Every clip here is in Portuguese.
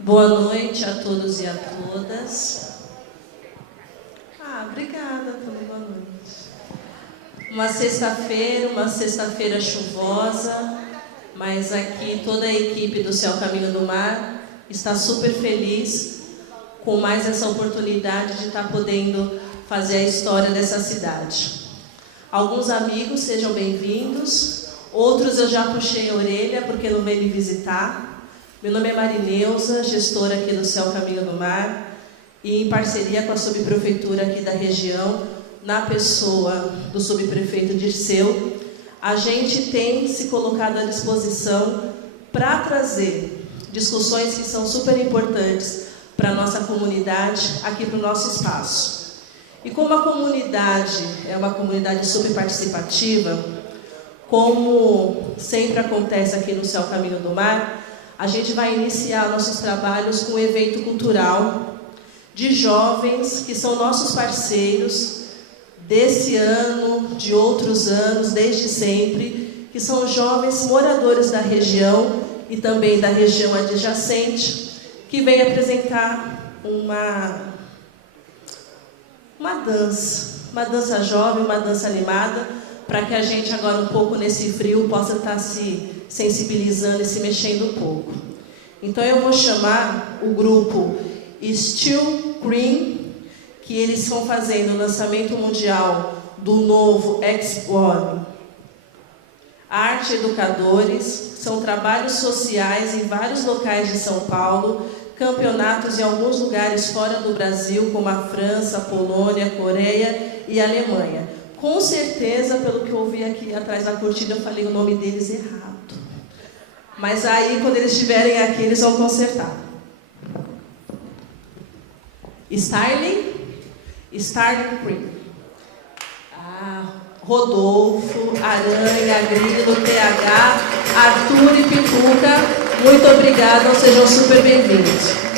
Boa noite a todos e a todas. Obrigada pela boa noite. Uma sexta-feira chuvosa, mas aqui toda a equipe do Céu Caminho do Mar está super feliz com mais essa oportunidade de estar podendo fazer a história dessa cidade. Alguns amigos, sejam bem-vindos. Outros eu já puxei a orelha porque não veio me visitar. Meu nome é Marineuza, gestora aqui do Céu Caminho do Mar, e em parceria com a subprefeitura aqui da região, na pessoa do subprefeito Dirceu, a gente tem se colocado à disposição para trazer discussões que são super importantes para a nossa comunidade, aqui para o nosso espaço. E como a comunidade é uma comunidade super participativa, como sempre acontece aqui no Céu Caminho do Mar, a gente vai iniciar nossos trabalhos com um evento cultural de jovens que são nossos parceiros desse ano, de outros anos, desde sempre, que são jovens moradores da região e também da região adjacente, que vem apresentar uma dança jovem, uma dança animada, para que a gente agora um pouco nesse frio possa estar se sensibilizando e se mexendo um pouco. Então eu vou chamar o grupo Still Green, que eles estão fazendo o lançamento mundial do novo Explore Arte Educadores. São trabalhos sociais em vários locais de São Paulo, campeonatos em alguns lugares fora do Brasil, como a França, a Polônia, a Coreia e a Alemanha. Com certeza, pelo que eu ouvi aqui atrás da cortina, eu falei o nome deles errado. Mas aí, quando eles estiverem aqui, eles vão consertar. Starling Green. Rodolfo, Aranha, Grilo, TH, Arthur e Pituca, muito obrigada, sejam super bem-vindos.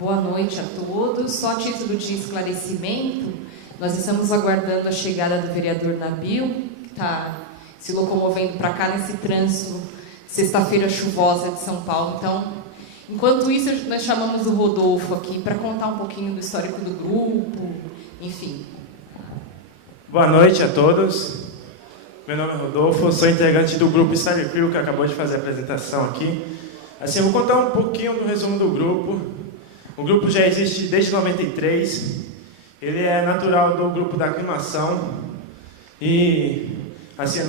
Boa noite a todos. Só a título de esclarecimento, nós estamos aguardando a chegada do vereador Nabil, que está se locomovendo para cá nesse trânsito, sexta-feira chuvosa de São Paulo. Então, enquanto isso, nós chamamos o Rodolfo aqui para contar um pouquinho do histórico do grupo, enfim. Boa noite a todos. Meu nome é Rodolfo, sou integrante do grupo Style Crew, que acabou de fazer a apresentação aqui. Assim, eu vou contar um pouquinho do resumo do grupo. O grupo já existe desde 93. Ele é natural do grupo da aclimação. E, assim,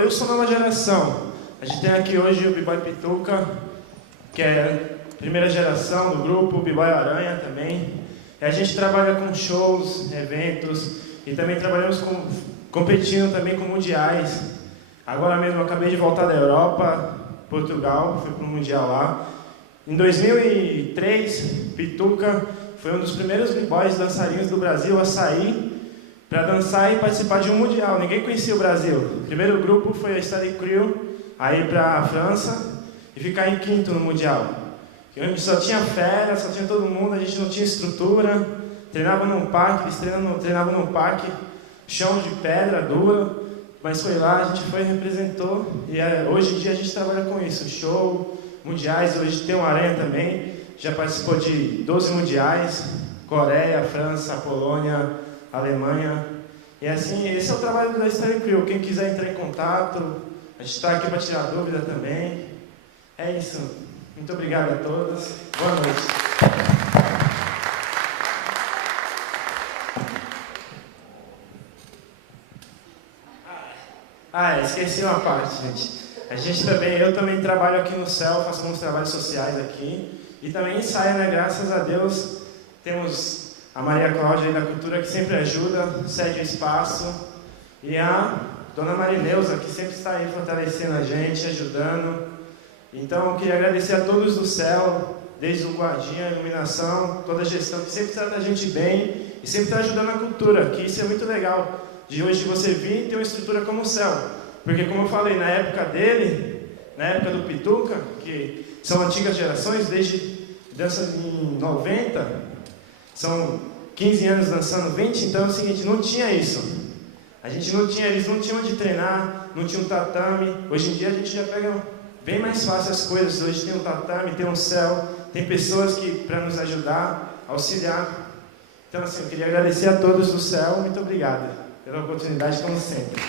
eu sou nova geração. A gente tem aqui hoje o B-Boy Pituca, que é a primeira geração do grupo, o B-Boy Aranha também. E a gente trabalha com shows, eventos, e também trabalhamos competindo também com mundiais. Agora mesmo eu acabei de voltar da Europa, Portugal, fui para o Mundial lá. Em 2003, Pituca foi um dos primeiros b-boys dançarinos do Brasil a sair para dançar e participar de um Mundial. Ninguém conhecia o Brasil. O primeiro grupo foi a Style Crew, a ir para a França e ficar em quinto no Mundial. A gente só tinha férias, só tinha todo mundo, a gente não tinha estrutura, treinava num parque, eles treinavam num parque, chão de pedra dura, mas foi lá, a gente foi, representou, e hoje em dia a gente trabalha com isso, show, mundiais, hoje tem o Aranha também, já participou de 12 mundiais, Coreia, França, Polônia, Alemanha, e assim, esse é o trabalho da Style Crew. Quem quiser entrar em contato, a gente está aqui para tirar dúvida também. É isso, muito obrigado a todos, boa noite. Esqueci uma parte, gente. Eu também trabalho aqui no CEL, faço alguns trabalhos sociais aqui. E também ensaio, né? Graças a Deus, temos a Maria Cláudia aí da Cultura, que sempre ajuda, cede o espaço. E a Dona Marineusa, que sempre está aí fortalecendo a gente, ajudando. Então, eu queria agradecer a todos do CEL, desde o guardinha, a iluminação, toda a gestão, que sempre trata a gente bem e sempre está ajudando a cultura, que isso é muito legal. De hoje você vir e ter uma estrutura como o CEL. Porque, como eu falei, na época dele, na época do Pituca, que são antigas gerações, desde dança em 90, são 15 anos dançando, 20, então é o seguinte, não tinha isso. Eles não tinham onde treinar, não tinha um tatame. Hoje em dia a gente já pega bem mais fácil as coisas. Hoje tem um tatame, tem um CEL, tem pessoas para nos ajudar, auxiliar. Então, assim, eu queria agradecer a todos do CEL, muito obrigado pela oportunidade, como sempre.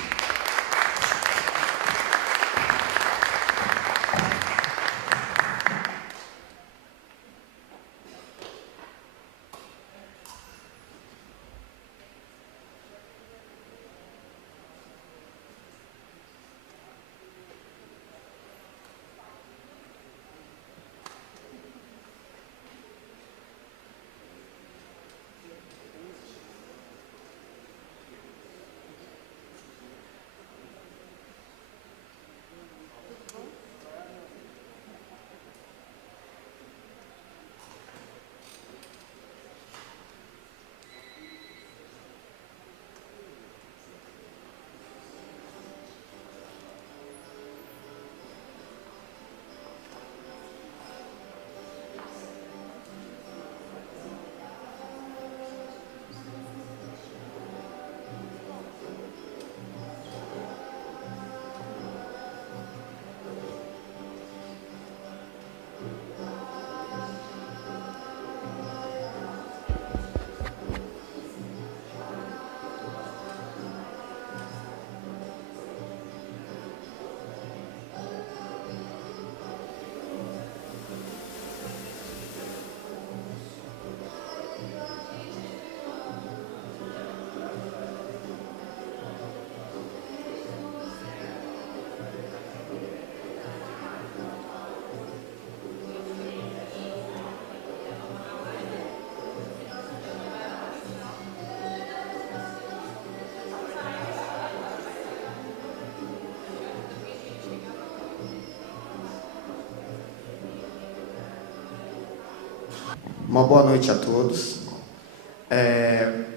Uma boa noite a todos.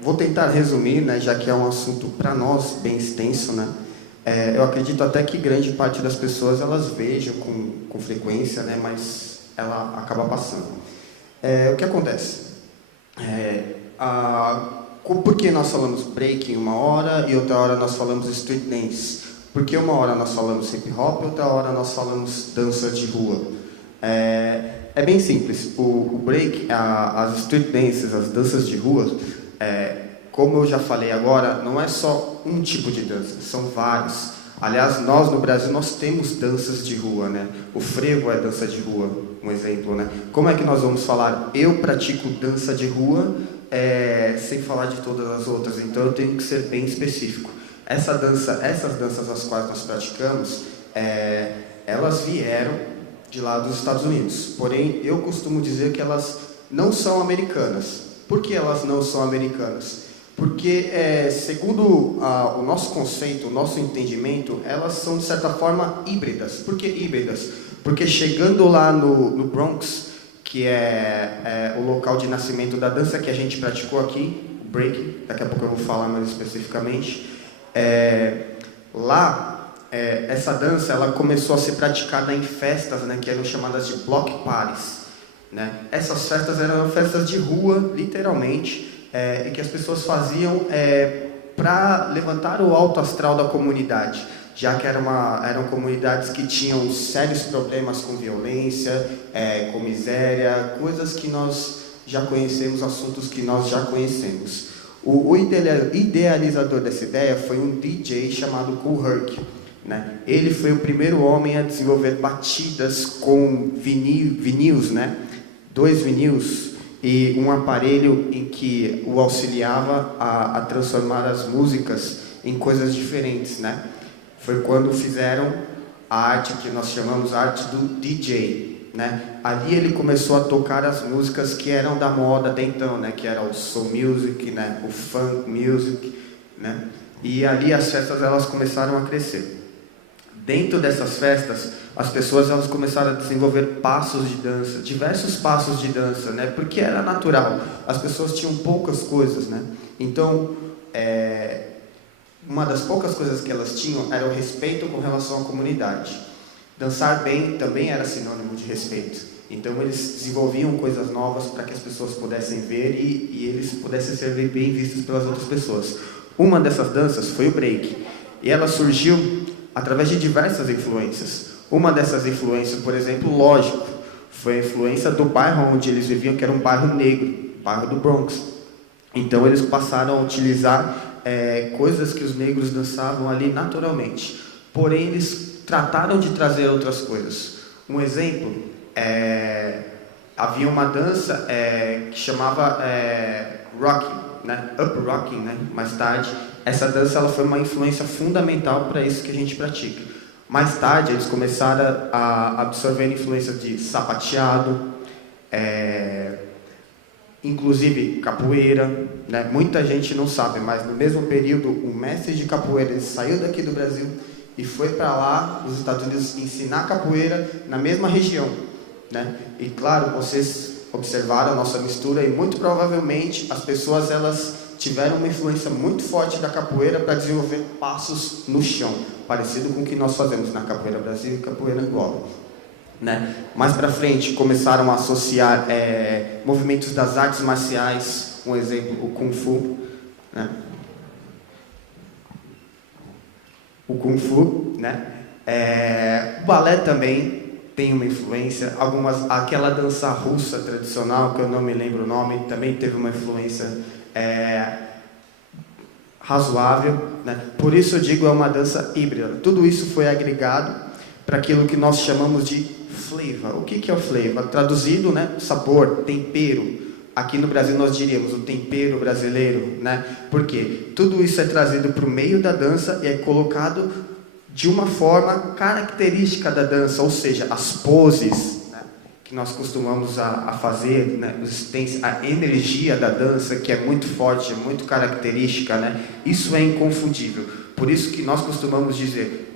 Vou tentar resumir, né, já que é um assunto para nós bem extenso, né? Eu acredito até que grande parte das pessoas elas vejam com frequência, né, mas ela acaba passando. O que acontece? Por que nós falamos break em uma hora e outra hora nós falamos street dance? Porque uma hora nós falamos hip hop e outra hora nós falamos dança de rua. É bem simples. O break, as street dances, as danças de rua, como eu já falei agora, não é só um tipo de dança, são vários. Aliás, nós no Brasil nós temos danças de rua, né? O frevo é dança de rua, um exemplo, né? Como é que nós vamos falar? Eu pratico dança de rua sem falar de todas as outras, então eu tenho que ser bem específico. Essas danças as quais nós praticamos, elas vieram de lá dos Estados Unidos. Porém, eu costumo dizer que elas não são americanas. Por que elas não são americanas? Porque, segundo o nosso conceito, o nosso entendimento, elas são, de certa forma, híbridas. Por que híbridas? Porque chegando lá no Bronx, que é o local de nascimento da dança que a gente praticou aqui, o break, daqui a pouco eu vou falar mais especificamente, essa dança ela começou a ser praticada em festas, né, que eram chamadas de block parties, né? Essas festas eram festas de rua, literalmente, e que as pessoas faziam para levantar o alto astral da comunidade, já que eram comunidades que tinham sérios problemas com violência, com miséria, coisas que nós já conhecemos, assuntos que nós já conhecemos. O idealizador dessa ideia foi um DJ chamado Kool Herc, né? Ele foi o primeiro homem a desenvolver batidas com vinis, né? 2 vinis e um aparelho em que o auxiliava a transformar as músicas em coisas diferentes, né? Foi quando fizeram a arte que nós chamamos arte do DJ, né? Ali ele começou a tocar as músicas que eram da moda até então, né? Que era o soul music, né? O funk music, né? E ali as festas elas começaram a crescer. Dentro dessas festas, as pessoas elas começaram a desenvolver passos de dança, diversos passos de dança, né? Porque era natural. As pessoas tinham poucas coisas, né? Então, uma das poucas coisas que elas tinham era o respeito com relação à comunidade. Dançar bem também era sinônimo de respeito. Então, eles desenvolviam coisas novas para que as pessoas pudessem ver e eles pudessem ser bem vistos pelas outras pessoas. Uma dessas danças foi o break. E ela surgiu através de diversas influências. Uma dessas influências, por exemplo, lógico, foi a influência do bairro onde eles viviam, que era um bairro negro, o bairro do Bronx. Então, eles passaram a utilizar coisas que os negros dançavam ali naturalmente. Porém, eles trataram de trazer outras coisas. Um exemplo, havia uma dança que chamava rocking, né? Up rocking, né? Mais tarde, essa dança ela foi uma influência fundamental para isso que a gente pratica. Mais tarde, eles começaram a absorver influências de sapateado, inclusive capoeira, né? Muita gente não sabe, mas no mesmo período, o mestre de capoeira ele saiu daqui do Brasil e foi para lá, nos Estados Unidos, ensinar capoeira na mesma região, né? E claro, vocês observaram a nossa mistura e muito provavelmente as pessoas elas tiveram uma influência muito forte da capoeira para desenvolver passos no chão, parecido com o que nós fazemos na capoeira Brasil e capoeira Angola, né? Mais para frente começaram a associar movimentos das artes marciais, um exemplo, o Kung Fu, né? O Kung Fu, né? O balé também tem uma influência, aquela dança russa tradicional, que eu não me lembro o nome, também teve uma influência razoável, né? Por isso eu digo é uma dança híbrida. Tudo isso foi agregado para aquilo que nós chamamos de flavor. O que é o flavor? Traduzido, né? Sabor, tempero. Aqui no Brasil nós diríamos o tempero brasileiro, né? Porque tudo isso é trazido para o meio da dança e é colocado de uma forma característica da dança, ou seja, as poses, né, que nós costumamos a fazer, né, a energia da dança, que é muito forte, é muito característica, né, isso é inconfundível. Por isso que nós costumamos dizer,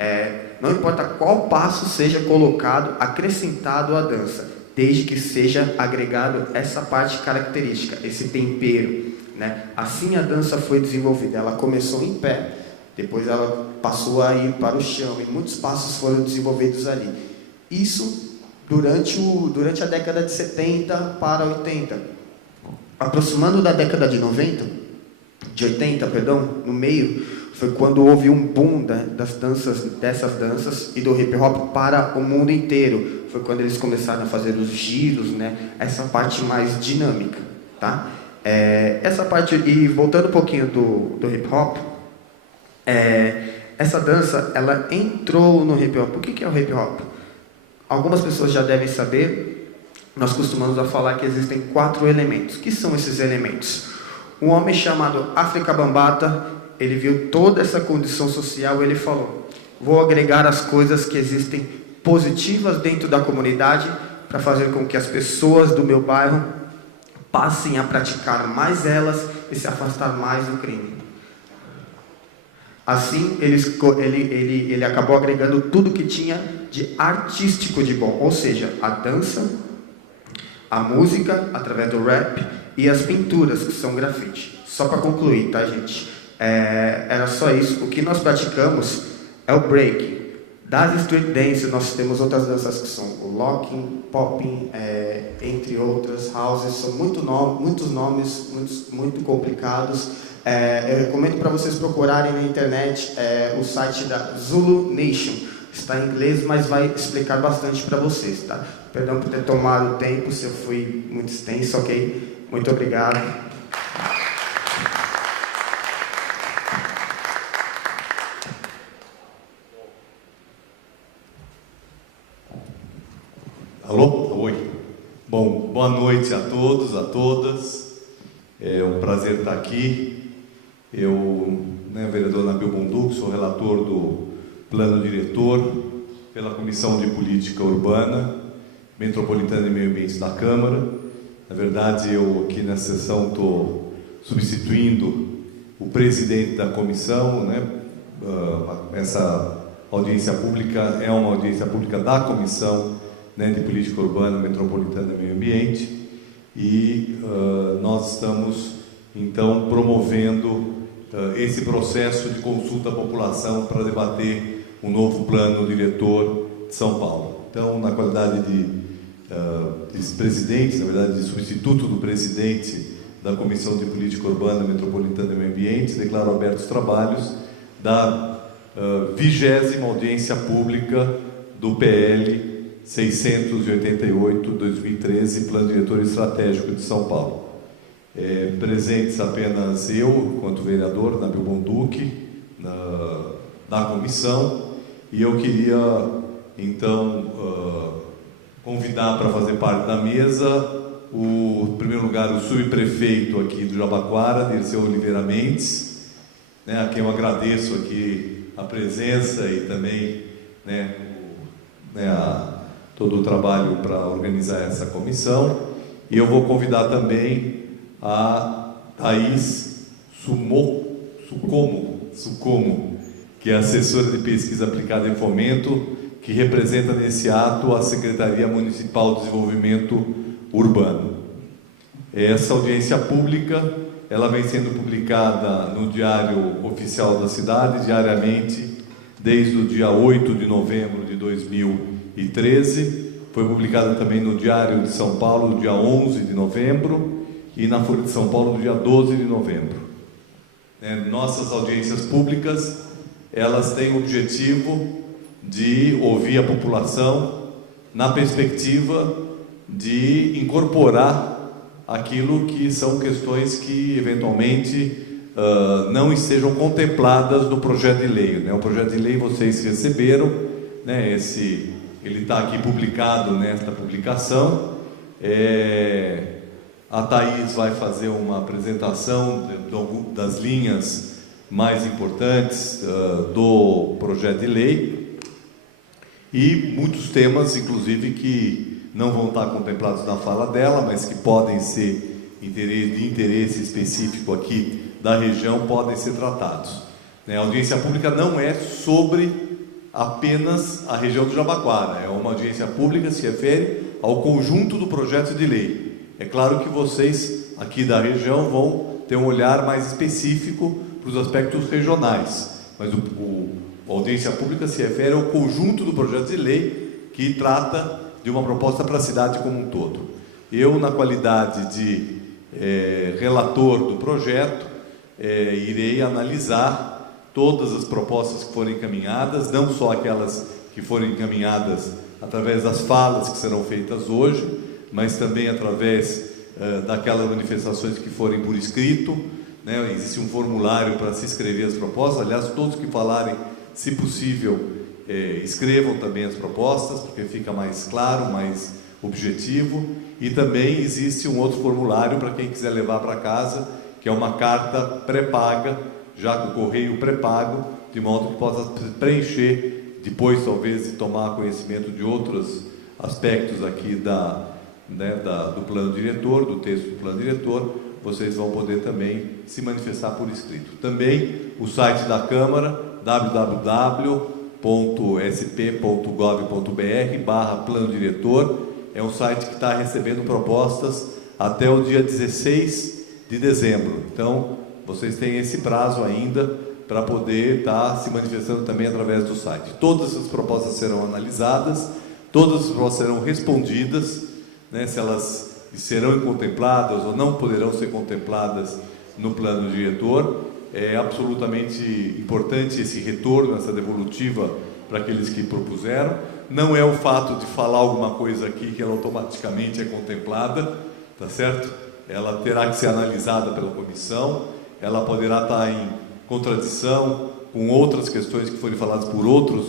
não importa qual passo seja colocado, acrescentado à dança, desde que seja agregado essa parte característica, esse tempero, né. Assim a dança foi desenvolvida, ela começou em pé, depois ela passou a ir para o chão e muitos passos foram desenvolvidos ali. Isso durante a década de 70 para 80. Aproximando da década de 80, no meio, foi quando houve um boom dessas danças e do hip hop para o mundo inteiro. Foi quando eles começaram a fazer os giros, né? Essa parte mais dinâmica, tá? Essa parte, e voltando um pouquinho do hip hop, essa dança, ela entrou no hip hop. O que é o hip hop? Algumas pessoas já devem saber, nós costumamos falar que existem 4 elementos. O que são esses elementos? Um homem chamado Afrika Bambaataa, ele viu toda essa condição social e ele falou: vou agregar as coisas que existem positivas dentro da comunidade para fazer com que as pessoas do meu bairro passem a praticar mais elas e se afastar mais do crime. Assim, ele acabou agregando tudo que tinha de artístico de bom, ou seja, a dança, a música, através do rap, e as pinturas, que são grafite. Só para concluir, tá, gente? Era só isso. O que nós praticamos é o break. Das street dance, nós temos outras danças que são o locking, popping, entre outras, houses. São muitos nomes, muito complicados. Eu recomendo para vocês procurarem na internet o site da Zulu Nation. Está em inglês, mas vai explicar bastante para vocês, tá? Perdão por ter tomado tempo, se eu fui muito extenso, ok? Muito obrigado. Alô? Oi. Bom, boa noite a todos, a todas. É um prazer estar aqui. Eu, vereador Nabil Bonduque, sou relator do plano diretor pela Comissão de Política Urbana, Metropolitana e Meio Ambiente da Câmara. Na verdade, eu aqui nessa sessão estou substituindo o presidente da comissão, né? Essa audiência pública é uma audiência pública da Comissão, né, de Política Urbana, Metropolitana e Meio Ambiente, e nós estamos, então, promovendo esse processo de consulta à população para debater o novo plano diretor de São Paulo. Então, na qualidade de presidente, na verdade, de substituto do presidente da Comissão de Política Urbana, Metropolitana e Meio Ambiente, declaro abertos os trabalhos da 20ª audiência pública do PL 688/2013, Plano Diretor Estratégico de São Paulo. Presentes apenas eu, enquanto vereador, Nabil Bonduque, da comissão, e eu queria, então, convidar para fazer parte da mesa, em primeiro lugar, o subprefeito aqui do Jabaquara, Dirceu Oliveira Mendes, né, a quem eu agradeço aqui a presença e também, todo o trabalho para organizar essa comissão. E eu vou convidar também a Thaís Sucomo, que é assessora de pesquisa aplicada em fomento, que representa nesse ato a Secretaria Municipal de Desenvolvimento Urbano. Essa audiência pública, ela vem sendo publicada no Diário Oficial da Cidade, diariamente, desde o dia 8 de novembro de 2013, foi publicada também no Diário de São Paulo, no dia 11 de novembro, e na Folha de São Paulo, no dia 12 de novembro. Nossas audiências públicas, elas têm o objetivo de ouvir a população na perspectiva de incorporar aquilo que são questões que, eventualmente, não estejam contempladas no projeto de lei. O projeto de lei vocês receberam, ele está aqui publicado nesta publicação. A Thaís vai fazer uma apresentação das linhas mais importantes do projeto de lei e muitos temas, inclusive, que não vão estar contemplados na fala dela, mas que podem ser de interesse específico aqui da região, podem ser tratados. A audiência pública não é sobre apenas a região do Jabaquara, é uma audiência pública que se refere ao conjunto do projeto de lei. É claro que vocês aqui da região vão ter um olhar mais específico para os aspectos regionais, mas a audiência pública se refere ao conjunto do projeto de lei que trata de uma proposta para a cidade como um todo. Eu, na qualidade de relator do projeto, irei analisar todas as propostas que forem encaminhadas, não só aquelas que forem encaminhadas através das falas que serão feitas hoje, mas também através daquelas manifestações que forem por escrito, né? Existe um formulário para se escrever as propostas. Aliás, todos que falarem, se possível, escrevam também as propostas, porque fica mais claro, mais objetivo. E também existe um outro formulário para quem quiser levar para casa, que é uma carta pré-paga, já com o correio pré-pago, de modo que possa preencher, depois talvez de tomar conhecimento de outros aspectos aqui do plano diretor, do texto do plano diretor, vocês vão poder também se manifestar por escrito. Também o site da Câmara, www.sp.gov.br/plano diretor, é um site que está recebendo propostas até o dia 16 de dezembro. Então, vocês têm esse prazo ainda para poder estar se manifestando também através do site. Todas as propostas serão analisadas, todas as propostas serão respondidas, né, se elas serão contempladas ou não poderão ser contempladas no plano diretor. É absolutamente importante esse retorno, essa devolutiva para aqueles que propuseram. Não é o fato de falar alguma coisa aqui que ela automaticamente é contemplada, tá certo? Ela terá que ser analisada pela comissão, ela poderá estar em contradição com outras questões que forem faladas por outros,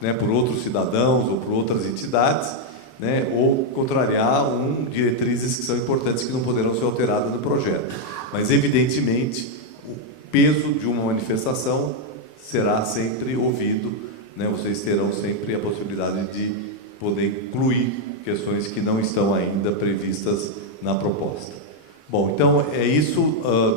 né, por outros cidadãos ou por outras entidades, né, ou contrariar diretrizes que são importantes que não poderão ser alteradas no projeto. Mas, evidentemente, o peso de uma manifestação será sempre ouvido, né, vocês terão sempre a possibilidade de poder incluir questões que não estão ainda previstas na proposta. Bom, então é isso.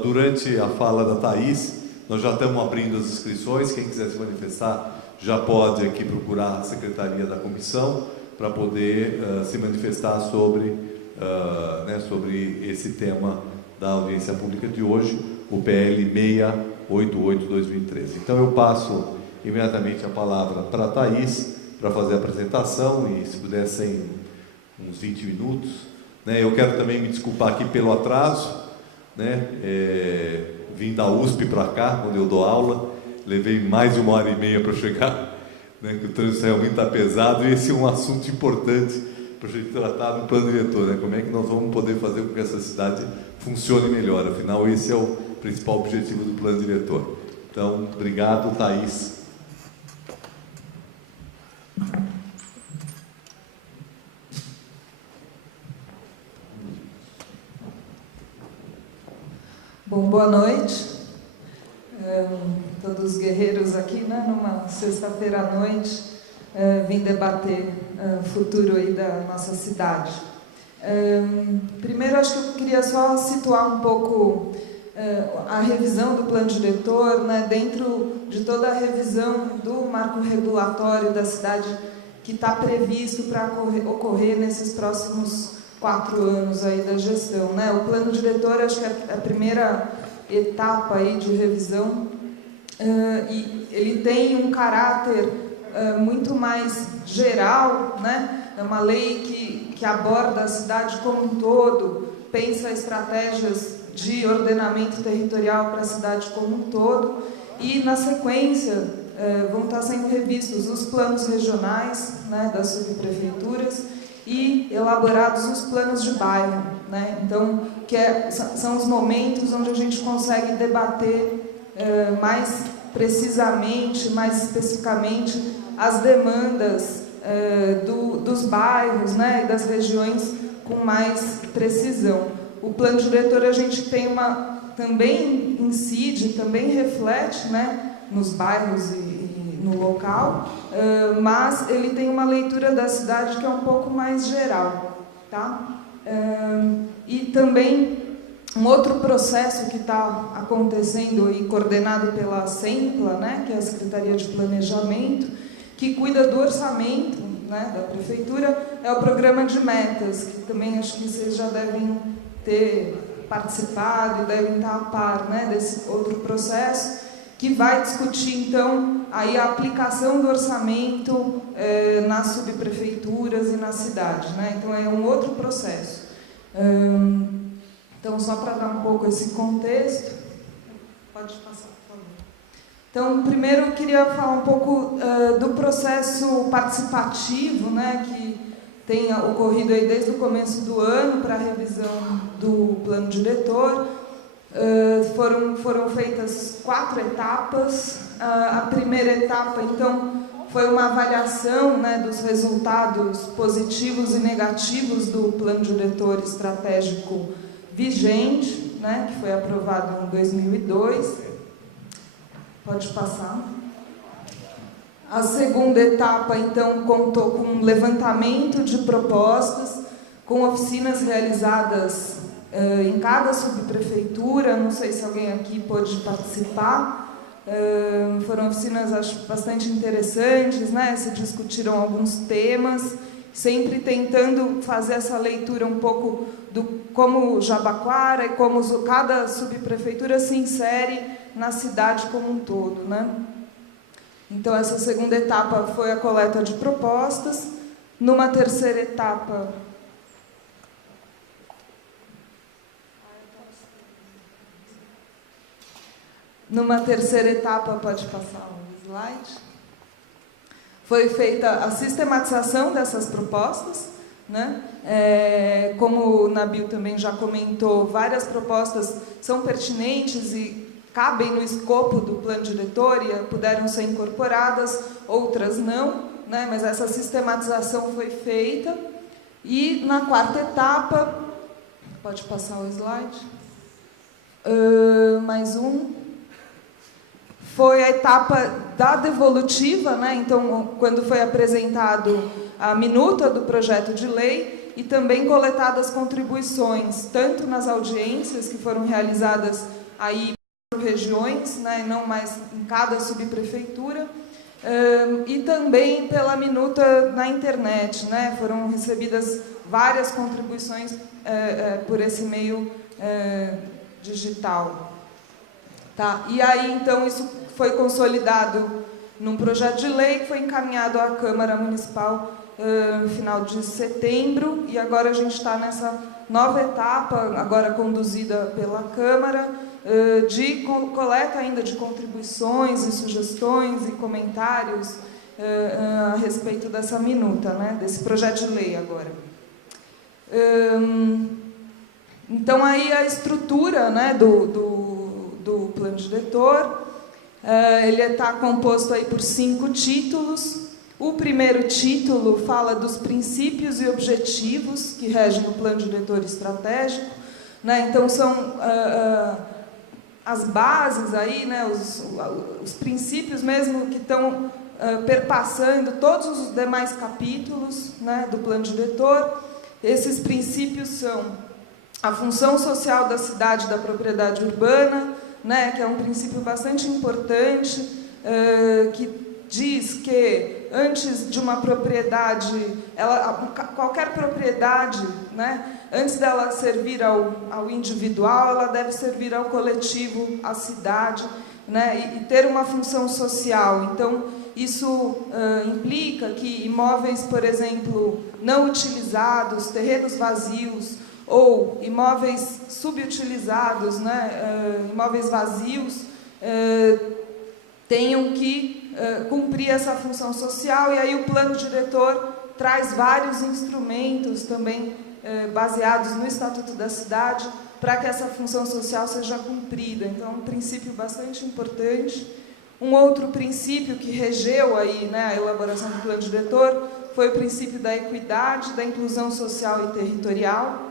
Durante a fala da Thaís, nós já estamos abrindo as inscrições. Quem quiser se manifestar já pode aqui procurar a Secretaria da Comissão para poder se manifestar sobre esse tema da audiência pública de hoje, o PL 688/2013. Então eu passo imediatamente a palavra para a Thaís, para fazer a apresentação, e se pudessem uns 20 minutos. Né? Eu quero também me desculpar aqui pelo atraso, né? Vim da USP para cá, quando eu dou aula, levei mais de 1h30 para chegar, né? Que o trânsito realmente está pesado, e esse é um assunto importante para a gente tratar no plano diretor, né? Como é que nós vamos poder fazer com que essa cidade funcione melhor? Afinal, esse é o principal objetivo do plano diretor. Então, obrigado, Thaís. Bom, boa noite, todos os guerreiros aqui, né, numa sexta-feira à noite, vim debater o futuro aí da nossa cidade. Primeiro, acho que eu queria só situar um pouco a revisão do plano diretor, né, dentro de toda a revisão do marco regulatório da cidade que está previsto para ocorrer nesses próximos 4 anos aí da gestão, né? O plano diretor, acho que é a primeira etapa aí de revisão, e ele tem um caráter muito mais geral, né? É uma lei que aborda a cidade como um todo, pensa estratégias de ordenamento territorial para a cidade como um todo, e na sequência vão estar sendo revistos os planos regionais, né, das subprefeituras, e elaborados os planos de bairro, né? Então, são os momentos onde a gente consegue debater mais precisamente, mais especificamente, as demandas dos bairros, né, e das regiões com mais precisão. O plano diretor, a gente tem também incide, também reflete, né, nos bairros e no local, mas ele tem uma leitura da cidade que é um pouco mais geral, tá? E também um outro processo que está acontecendo e coordenado pela SEMPLA, né, que é a Secretaria de Planejamento, que cuida do orçamento, né, da prefeitura, é o programa de metas, que também acho que vocês já devem ter participado e devem estar a par, né, desse outro processo, que vai discutir, então, aí a aplicação do orçamento nas subprefeituras, prefeituras e na cidade, né? Então é um outro processo. Então, só para dar um pouco esse contexto, pode passar, por favor. Então, primeiro eu queria falar um pouco do processo participativo, né, que tem ocorrido aí desde o começo do ano para a revisão do plano diretor. Foram feitas 4 etapas. A primeira etapa, então, foi uma avaliação, né, dos resultados positivos e negativos do plano diretor estratégico vigente, né, que foi aprovado em 2002. Pode passar. A segunda etapa, então, contou com um levantamento de propostas, com oficinas realizadas em cada subprefeitura. Não sei se alguém aqui pôde participar. Foram oficinas, acho, bastante interessantes, né? Se discutiram alguns temas, sempre tentando fazer essa leitura um pouco do como Jabaquara e como cada subprefeitura se insere na cidade como um todo, né? Então, essa segunda etapa foi a coleta de propostas. Numa terceira etapa, pode passar o slide, foi feita a sistematização dessas propostas, né? Como o Nabil também já comentou, várias propostas são pertinentes e cabem no escopo do plano diretor e puderam ser incorporadas, outras não, né? Mas essa sistematização foi feita. E na quarta etapa, pode passar o slide, mais um, foi a etapa da devolutiva, né? Então, quando foi apresentado a minuta do projeto de lei e também coletadas contribuições, tanto nas audiências que foram realizadas aí por regiões, né? Não mais em cada subprefeitura, e também pela minuta na internet, né? Foram recebidas várias contribuições por esse meio digital. Tá? E aí, então, isso foi consolidado num projeto de lei que foi encaminhado à Câmara Municipal no final de setembro, e agora a gente está nessa nova etapa, agora conduzida pela Câmara, de coleta ainda de contribuições e sugestões e comentários a respeito dessa minuta, né, desse projeto de lei agora. Então, aí a estrutura, né, do plano diretor, ele está composto aí por 5 títulos. O primeiro título fala dos princípios e objetivos que regem o plano diretor estratégico, né? Então, são as bases aí, né, os princípios mesmo que estão perpassando todos os demais capítulos, né, do plano diretor. Esses princípios são a função social da cidade, da propriedade urbana, né, que é um princípio bastante importante, que diz que antes de uma propriedade, qualquer propriedade, né, antes dela servir ao individual, ela deve servir ao coletivo, à cidade, né, e ter uma função social. Então, isso implica que imóveis, por exemplo, não utilizados, terrenos vazios, ou imóveis subutilizados, né, imóveis vazios, tenham que cumprir essa função social. E aí o plano diretor traz vários instrumentos também baseados no Estatuto da Cidade para que essa função social seja cumprida. Então, é um princípio bastante importante. Um outro princípio que regeu aí, né, a elaboração do plano diretor foi o princípio da equidade, da inclusão social e territorial,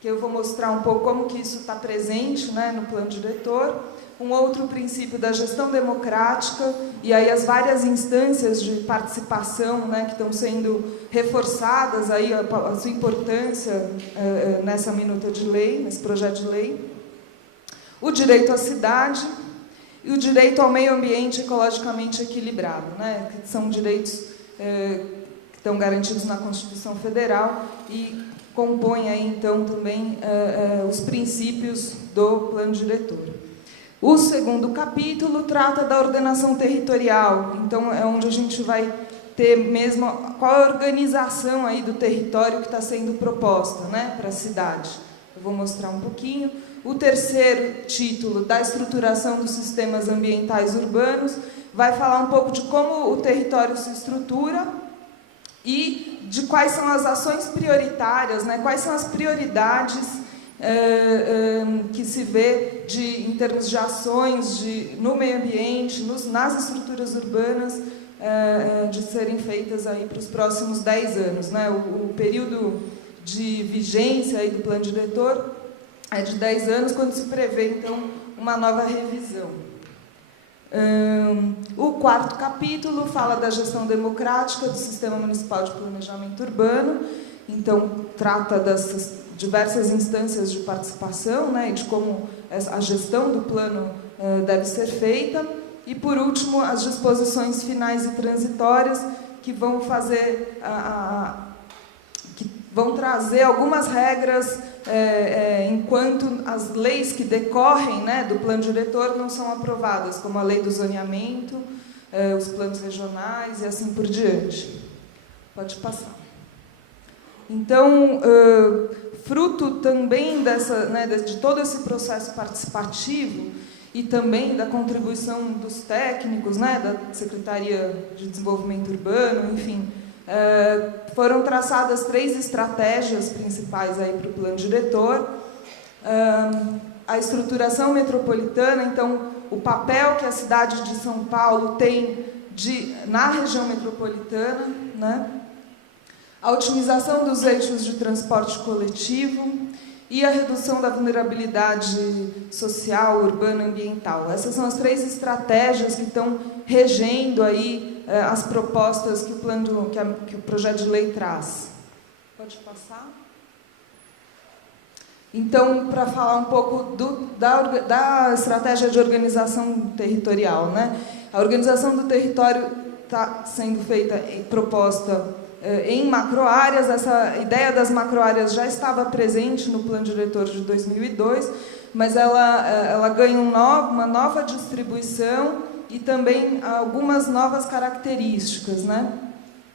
que eu vou mostrar um pouco como que isso está presente, né, no plano diretor. Um outro princípio da gestão democrática, e aí as várias instâncias de participação, né, que estão sendo reforçadas, aí a sua importância nessa minuta de lei, nesse projeto de lei. O direito à cidade e o direito ao meio ambiente ecologicamente equilibrado, né, que são direitos que estão garantidos na Constituição Federal e compõem aí, então, também os princípios do plano diretor. O segundo capítulo trata da ordenação territorial, então é onde a gente vai ter mesmo qual é a organização aí do território que está sendo proposta, né, para a cidade. Eu vou mostrar um pouquinho. O terceiro título, da estruturação dos sistemas ambientais urbanos, vai falar um pouco de como o território se estrutura e de quais são as ações prioritárias, né, quais são as prioridades que se vê em termos de ações no meio ambiente, nas estruturas urbanas, de serem feitas aí para os próximos 10 anos. Né? O período de vigência aí do plano diretor é de 10 anos, quando se prevê, então, uma nova revisão. O quarto capítulo fala da gestão democrática do Sistema Municipal de Planejamento Urbano, então trata das diversas instâncias de participação, né, e de como a gestão do plano deve ser feita. E, por último, as disposições finais e transitórias que vão fazer que vão trazer algumas regras enquanto as leis que decorrem, né, do plano diretor não são aprovadas, como a lei do zoneamento, os planos regionais e assim por diante. Pode passar. Então, fruto também de todo esse processo participativo e também da contribuição dos técnicos, né, da Secretaria de Desenvolvimento Urbano, enfim, foram traçadas 3 estratégias principais aí para o plano diretor. A estruturação metropolitana, então, o papel que a cidade de São Paulo tem na região metropolitana, né? A otimização dos eixos de transporte coletivo e a redução da vulnerabilidade social, urbana e ambiental. Essas são as 3 estratégias que estão regendo aí as propostas que o projeto de lei traz. Pode passar? Então, para falar um pouco da estratégia de organização territorial, né? A organização do território está sendo proposta em macroáreas. Essa ideia das macroáreas já estava presente no plano diretor de 2002, mas ela ganha uma nova distribuição e também algumas novas características, né?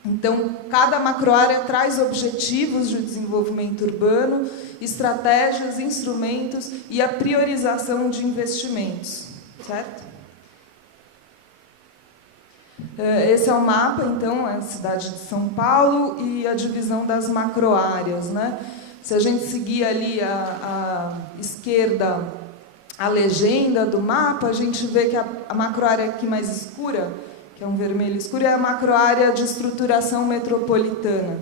Então, cada macroárea traz objetivos de desenvolvimento urbano, estratégias, instrumentos e a priorização de investimentos, certo? Esse é o mapa, então, a cidade de São Paulo e a divisão das macroáreas, né? Se a gente seguir ali à esquerda a legenda do mapa, a gente vê que a macroárea aqui mais escura, que é um vermelho escuro, é a macroárea de estruturação metropolitana,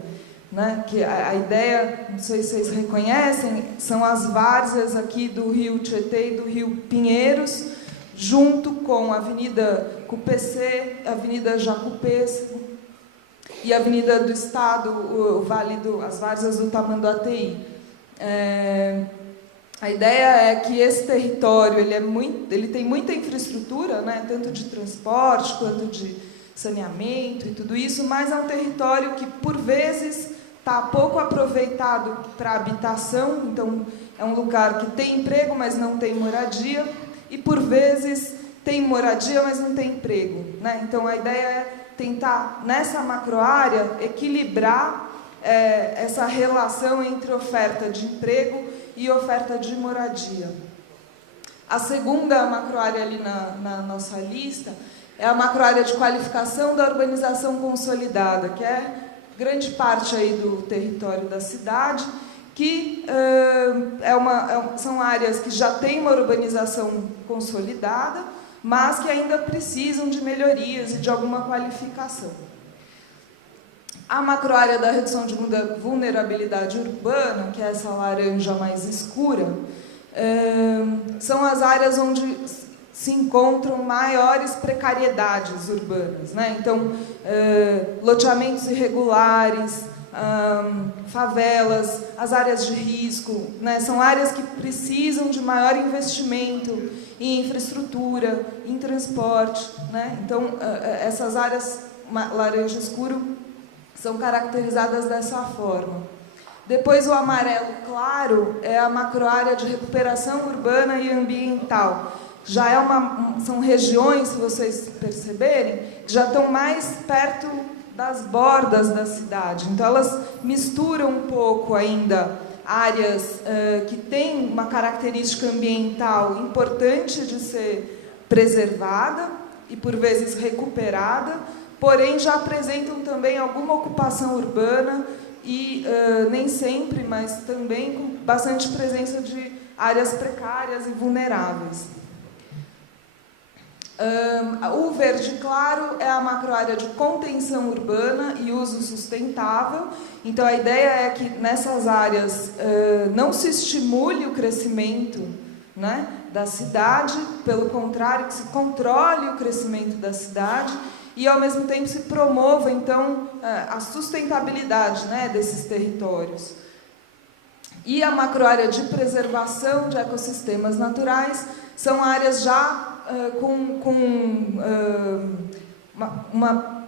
né? Que a ideia, não sei se vocês reconhecem, são as várzeas aqui do Rio Tietê e do Rio Pinheiros, junto com a Avenida Cupecê, a Avenida Jacupês e a Avenida do Estado, as várzeas do Tamanduateí. A ideia é que esse território ele tem muita infraestrutura, né, tanto de transporte quanto de saneamento e tudo isso, mas é um território que, por vezes, está pouco aproveitado para habitação. Então, é um lugar que tem emprego, mas não tem moradia, e, por vezes, tem moradia, mas não tem emprego, né? Então, a ideia é tentar, nessa macroárea, equilibrar essa relação entre oferta de emprego e oferta de moradia. A segunda macroárea ali na nossa lista é a macroárea de qualificação da urbanização consolidada, que é grande parte aí do território da cidade, que são áreas que já têm uma urbanização consolidada, mas que ainda precisam de melhorias e de alguma qualificação. A macroárea da redução de vulnerabilidade urbana, que é essa laranja mais escura, são as áreas onde se encontram maiores precariedades urbanas, né? Então, loteamentos irregulares, favelas, as áreas de risco, né? São áreas que precisam de maior investimento em infraestrutura, em transporte, né? Então, essas áreas laranja escuro são caracterizadas dessa forma. Depois, o amarelo claro é a macroárea de recuperação urbana e ambiental. São regiões, se vocês perceberem, que já estão mais perto das bordas da cidade. Então, elas misturam um pouco ainda áreas que têm uma característica ambiental importante de ser preservada e, por vezes, recuperada, porém já apresentam também alguma ocupação urbana e, nem sempre, mas também com bastante presença de áreas precárias e vulneráveis. O verde claro é a macroárea de contenção urbana e uso sustentável. Então, a ideia é que nessas áreas não se estimule o crescimento, né, da cidade, pelo contrário, que se controle o crescimento da cidade e, ao mesmo tempo, se promova, então, a sustentabilidade, né, desses territórios. E a macroárea de preservação de ecossistemas naturais são áreas já uma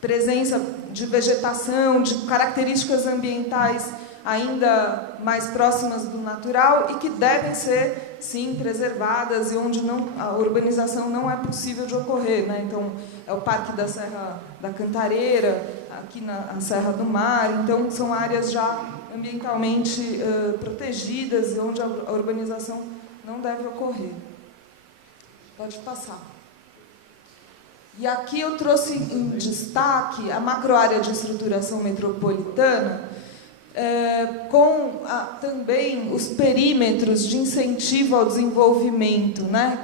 presença de vegetação, de características ambientais ainda mais próximas do natural e que devem ser, sim, preservadas e onde a urbanização não é possível de ocorrer, né? Então, é o Parque da Serra da Cantareira, aqui na Serra do Mar. Então, são áreas já ambientalmente protegidas e onde a urbanização não deve ocorrer. Pode passar. E aqui eu trouxe em destaque a macroárea de estruturação metropolitana, com também os perímetros de incentivo ao desenvolvimento, né,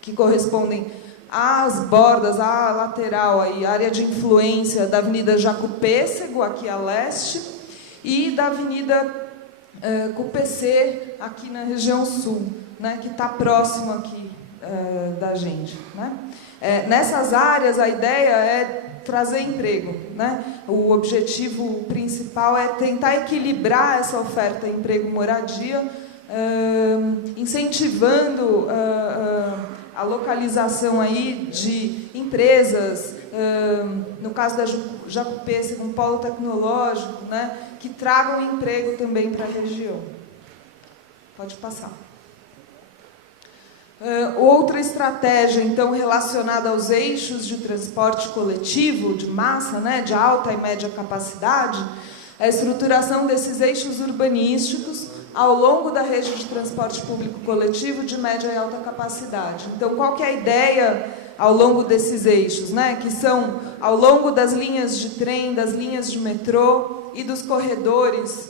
que correspondem às bordas, à lateral, aí, área de influência da Avenida Jacupêssego, aqui a leste, e da Avenida Cupecê, aqui na região sul, né, que está próximo aqui da gente, né? Nessas áreas, a ideia é trazer emprego, né? O objetivo principal é tentar equilibrar essa oferta emprego-moradia, incentivando a localização aí de empresas, no caso da Jacupêssego, um polo tecnológico, né? Que tragam emprego também para a região. Pode passar. Outra estratégia, então, relacionada aos eixos de transporte coletivo, de massa, né, de alta e média capacidade, é a estruturação desses eixos urbanísticos ao longo da rede de transporte público coletivo de média e alta capacidade. Então, qual que é a ideia ao longo desses eixos, né, que são ao longo das linhas de trem, das linhas de metrô e dos corredores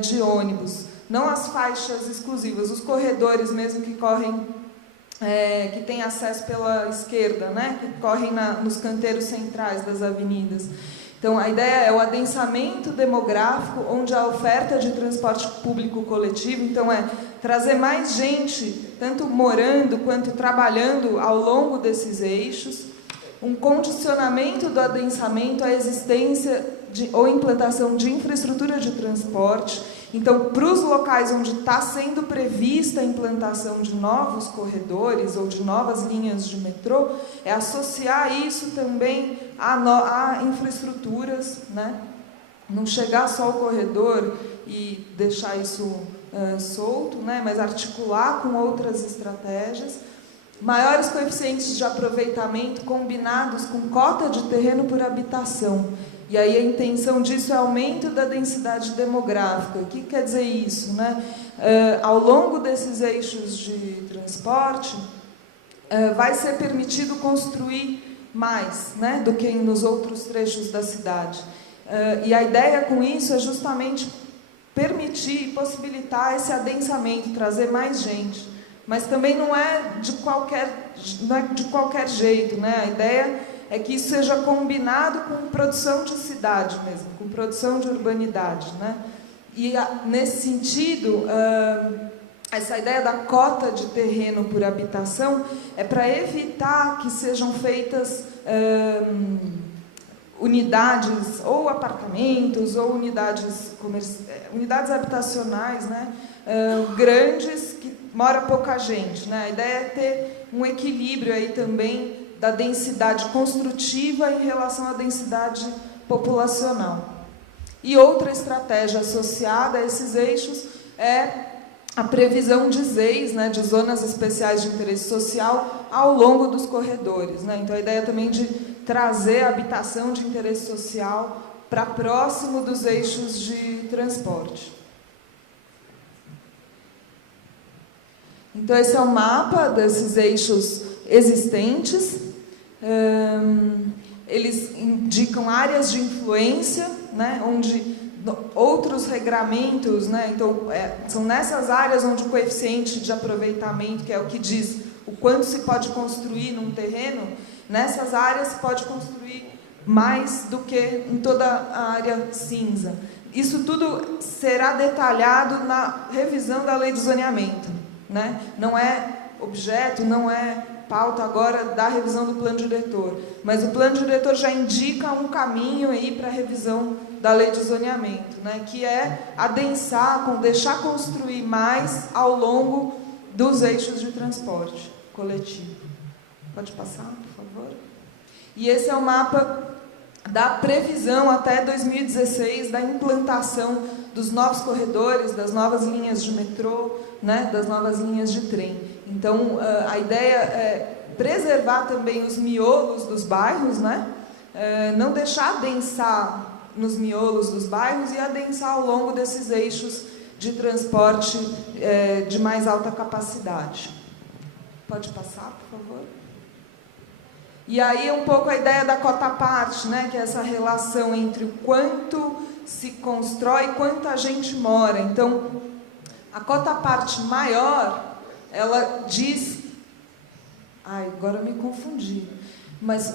de ônibus? Não as faixas exclusivas, os corredores mesmo que correm que tem acesso pela esquerda, né, que correm nos canteiros centrais das avenidas. Então, a ideia é o adensamento demográfico, onde a oferta de transporte público coletivo, então, é trazer mais gente, tanto morando quanto trabalhando ao longo desses eixos, um condicionamento do adensamento à existência ou implantação de infraestrutura de transporte. Então, para os locais onde está sendo prevista a implantação de novos corredores ou de novas linhas de metrô, é associar isso também a infraestruturas, né? Não chegar só ao corredor e deixar isso solto, né? Mas articular com outras estratégias. Maiores coeficientes de aproveitamento combinados com cota de terreno por habitação. E aí a intenção disso é aumento da densidade demográfica. O que quer dizer isso, né? Ao longo desses eixos de transporte, vai ser permitido construir mais, né, do que nos outros trechos da cidade. E a ideia com isso é justamente permitir e possibilitar esse adensamento, trazer mais gente. Mas também não é de qualquer jeito, né? A ideia é que isso seja combinado com produção de cidade mesmo, com produção de urbanidade, né? E, nesse sentido, essa ideia da cota de terreno por habitação é para evitar que sejam feitas unidades, ou apartamentos, ou unidades habitacionais, né? Grandes, que mora pouca gente, né? A ideia é ter um equilíbrio aí também da densidade construtiva em relação à densidade populacional. E outra estratégia associada a esses eixos é a previsão de ZEIs, né, de zonas especiais de interesse social, ao longo dos corredores, né? Então, a ideia também de trazer a habitação de interesse social para próximo dos eixos de transporte. Então, esse é o mapa desses eixos existentes. Eles indicam áreas de influência, né, onde outros regramentos, né, então, são nessas áreas onde o coeficiente de aproveitamento, que é o que diz o quanto se pode construir num terreno, nessas áreas se pode construir mais do que em toda a área cinza. Isso tudo será detalhado na revisão da lei de zoneamento, né? Não é objeto, não é pauta agora da revisão do plano diretor, mas o plano diretor já indica um caminho aí para a revisão da lei de zoneamento, né? Que é adensar, deixar construir mais ao longo dos eixos de transporte coletivo. Pode passar, por favor? E esse é o mapa da previsão até 2016 da implantação dos novos corredores, das novas linhas de metrô, né, das novas linhas de trem. Então, a ideia é preservar também os miolos dos bairros, né, não deixar adensar nos miolos dos bairros e adensar ao longo desses eixos de transporte de mais alta capacidade. Pode passar, por favor? E aí um pouco a ideia da cota-parte, né, que é essa relação entre o quanto se constrói e quanta gente mora. Então, a cota-parte maior, ela diz... Ai, agora eu me confundi. Mas,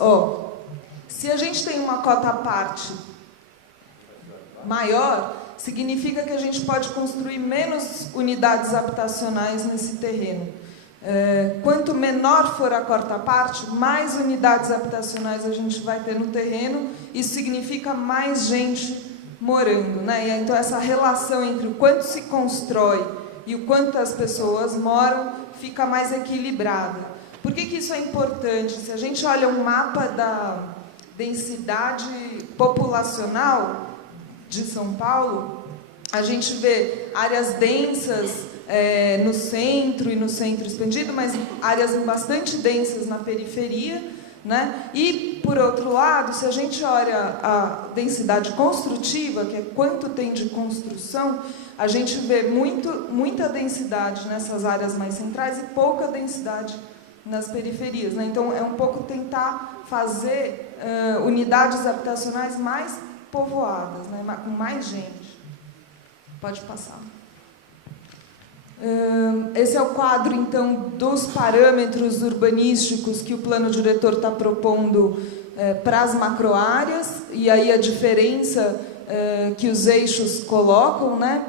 se a gente tem uma cota-parte maior, significa que a gente pode construir menos unidades habitacionais nesse terreno. Quanto menor for a cota-parte, mais unidades habitacionais a gente vai ter no terreno. Isso significa mais gente morando, né? E então essa relação entre o quanto se constrói e o quanto as pessoas moram fica mais equilibrada. Por que isso é importante? Se a gente olha um mapa da densidade populacional de São Paulo, a gente vê áreas densas no centro e no centro expandido, mas áreas bastante densas na periferia, né? E, por outro lado, se a gente olha a densidade construtiva, que é quanto tem de construção, a gente vê muita densidade nessas áreas mais centrais e pouca densidade nas periferias, né? Então, é um pouco tentar fazer unidades habitacionais mais povoadas, né? Com mais gente. Pode passar. Esse é o quadro, então, dos parâmetros urbanísticos que o plano diretor está propondo para as macroáreas, e aí a diferença que os eixos colocam, né?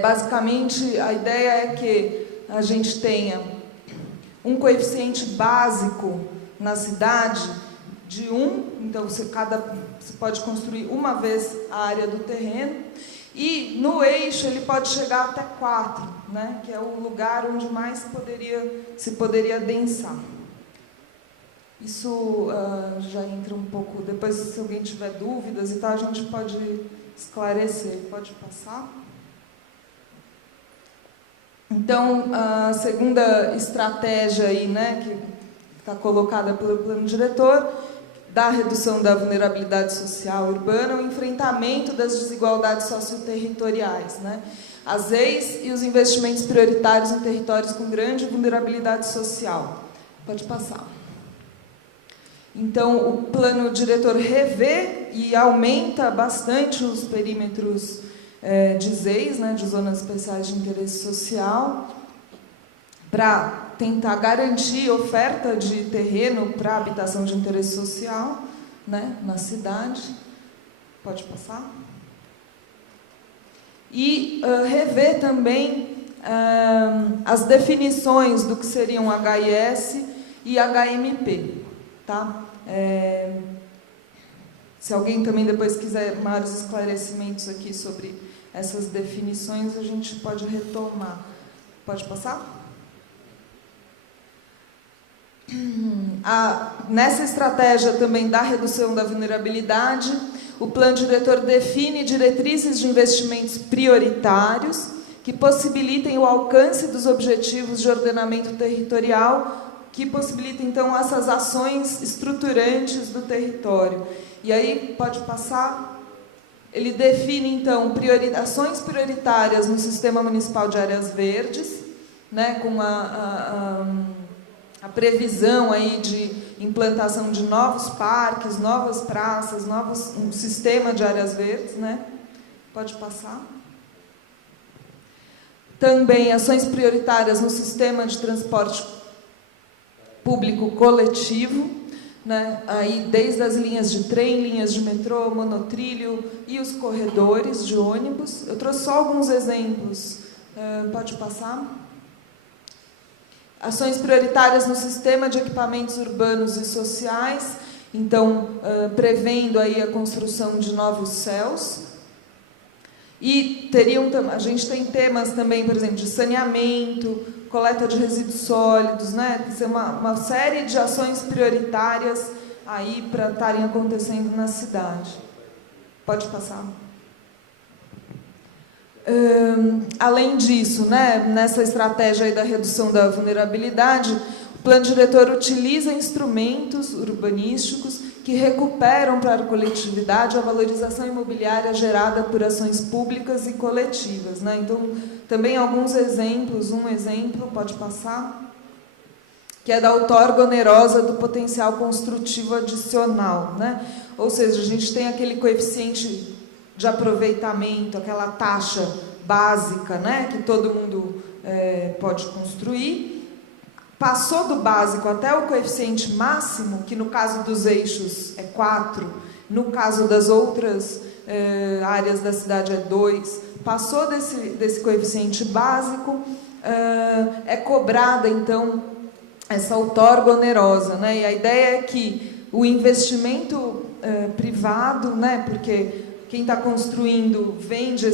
Basicamente, a ideia é que a gente tenha um coeficiente básico na cidade de 1, então você pode construir uma vez a área do terreno, e no eixo ele pode chegar até 4, né, que é o lugar onde mais se poderia densar. Isso já entra um pouco... Depois, se alguém tiver dúvidas e tal, a gente pode esclarecer. Pode passar? Então, a segunda estratégia aí, né, que está colocada pelo plano diretor, da redução da vulnerabilidade social urbana, o enfrentamento das desigualdades socioterritoriais, né? As EIs e os investimentos prioritários em territórios com grande vulnerabilidade social. Pode passar. Então, o plano diretor revê e aumenta bastante os perímetros de ZEIs, né, de Zonas Especiais de Interesse Social, para tentar garantir oferta de terreno para habitação de interesse social, né, na cidade. Pode passar. E rever também as definições do que seriam HIS e HMP. Tá? Se alguém também depois quiser maiores esclarecimentos aqui sobre essas definições, a gente pode retomar. Pode passar? Nessa estratégia também da redução da vulnerabilidade, o plano diretor define diretrizes de investimentos prioritários que possibilitem o alcance dos objetivos de ordenamento territorial que possibilita, então, essas ações estruturantes do território. E aí, pode passar, ele define, então, ações prioritárias no Sistema Municipal de Áreas Verdes, né, com a previsão aí de implantação de novos parques, novas praças, um sistema de áreas verdes, né? Pode passar. Também ações prioritárias no sistema de transporte público coletivo, né? Aí desde as linhas de trem, linhas de metrô, monotrilho e os corredores de ônibus. Eu trouxe só alguns exemplos. Pode passar. Ações prioritárias no sistema de equipamentos urbanos e sociais, então, prevendo aí a construção de novos céus. E a gente tem temas também, por exemplo, de saneamento, coleta de resíduos sólidos, né? Quer dizer, uma série de ações prioritárias aí para estarem acontecendo na cidade. Pode passar. Além disso, né, nessa estratégia aí da redução da vulnerabilidade, o plano diretor utiliza instrumentos urbanísticos que recuperam para a coletividade a valorização imobiliária gerada por ações públicas e coletivas, né? Então, também alguns exemplos, um exemplo, pode passar, que é da outorga onerosa do potencial construtivo adicional, né? Ou seja, a gente tem aquele coeficiente de aproveitamento, aquela taxa básica, né, que todo mundo pode construir. Passou do básico até o coeficiente máximo, que no caso dos eixos é 4, no caso das outras áreas da cidade é 2, passou desse coeficiente básico, é cobrada, então, essa outorga onerosa, né? E a ideia é que o investimento privado, né, porque quem está construindo vende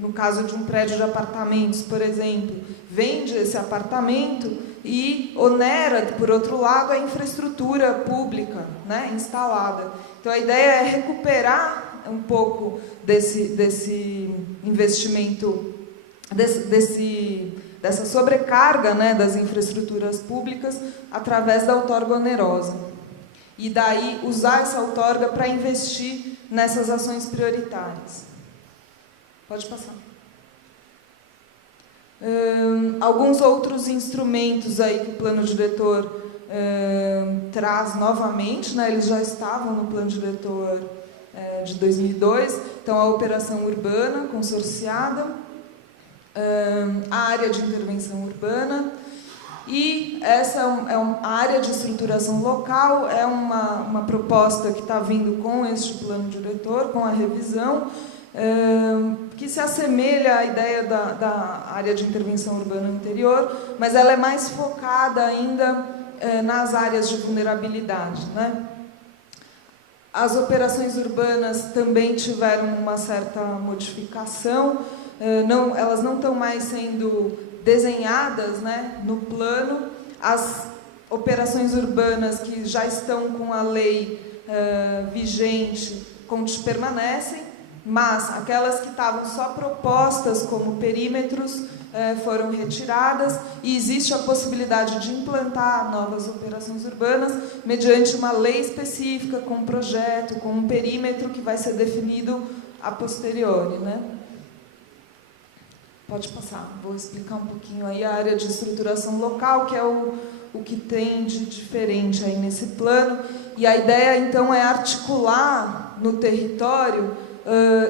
no caso de um prédio de apartamentos, por exemplo, vende esse apartamento e onera, por outro lado, a infraestrutura pública, né, instalada. Então, a ideia é recuperar um pouco desse investimento, dessa sobrecarga, né, das infraestruturas públicas através da outorga onerosa. E daí usar essa outorga para investir nessas ações prioritárias. Pode passar. Alguns outros instrumentos aí que o plano diretor traz novamente, né? Eles já estavam no plano diretor de 2002, então a operação urbana consorciada, a área de intervenção urbana, e essa a área de estruturação local é uma proposta que está vindo com este plano diretor, com a revisão, que se assemelha à ideia da área de intervenção urbana anterior, mas ela é mais focada ainda nas áreas de vulnerabilidade, né? As operações urbanas também tiveram uma certa modificação, elas não estão mais sendo desenhadas, né, no plano. As operações urbanas que já estão com a lei vigente permanecem, mas aquelas que estavam só propostas como perímetros foram retiradas, e existe a possibilidade de implantar novas operações urbanas mediante uma lei específica, com um projeto, com um perímetro que vai ser definido a posteriori, né? Pode passar, vou explicar um pouquinho aí a área de estruturação local, que é o que tem de diferente aí nesse plano. E a ideia, então, é articular no território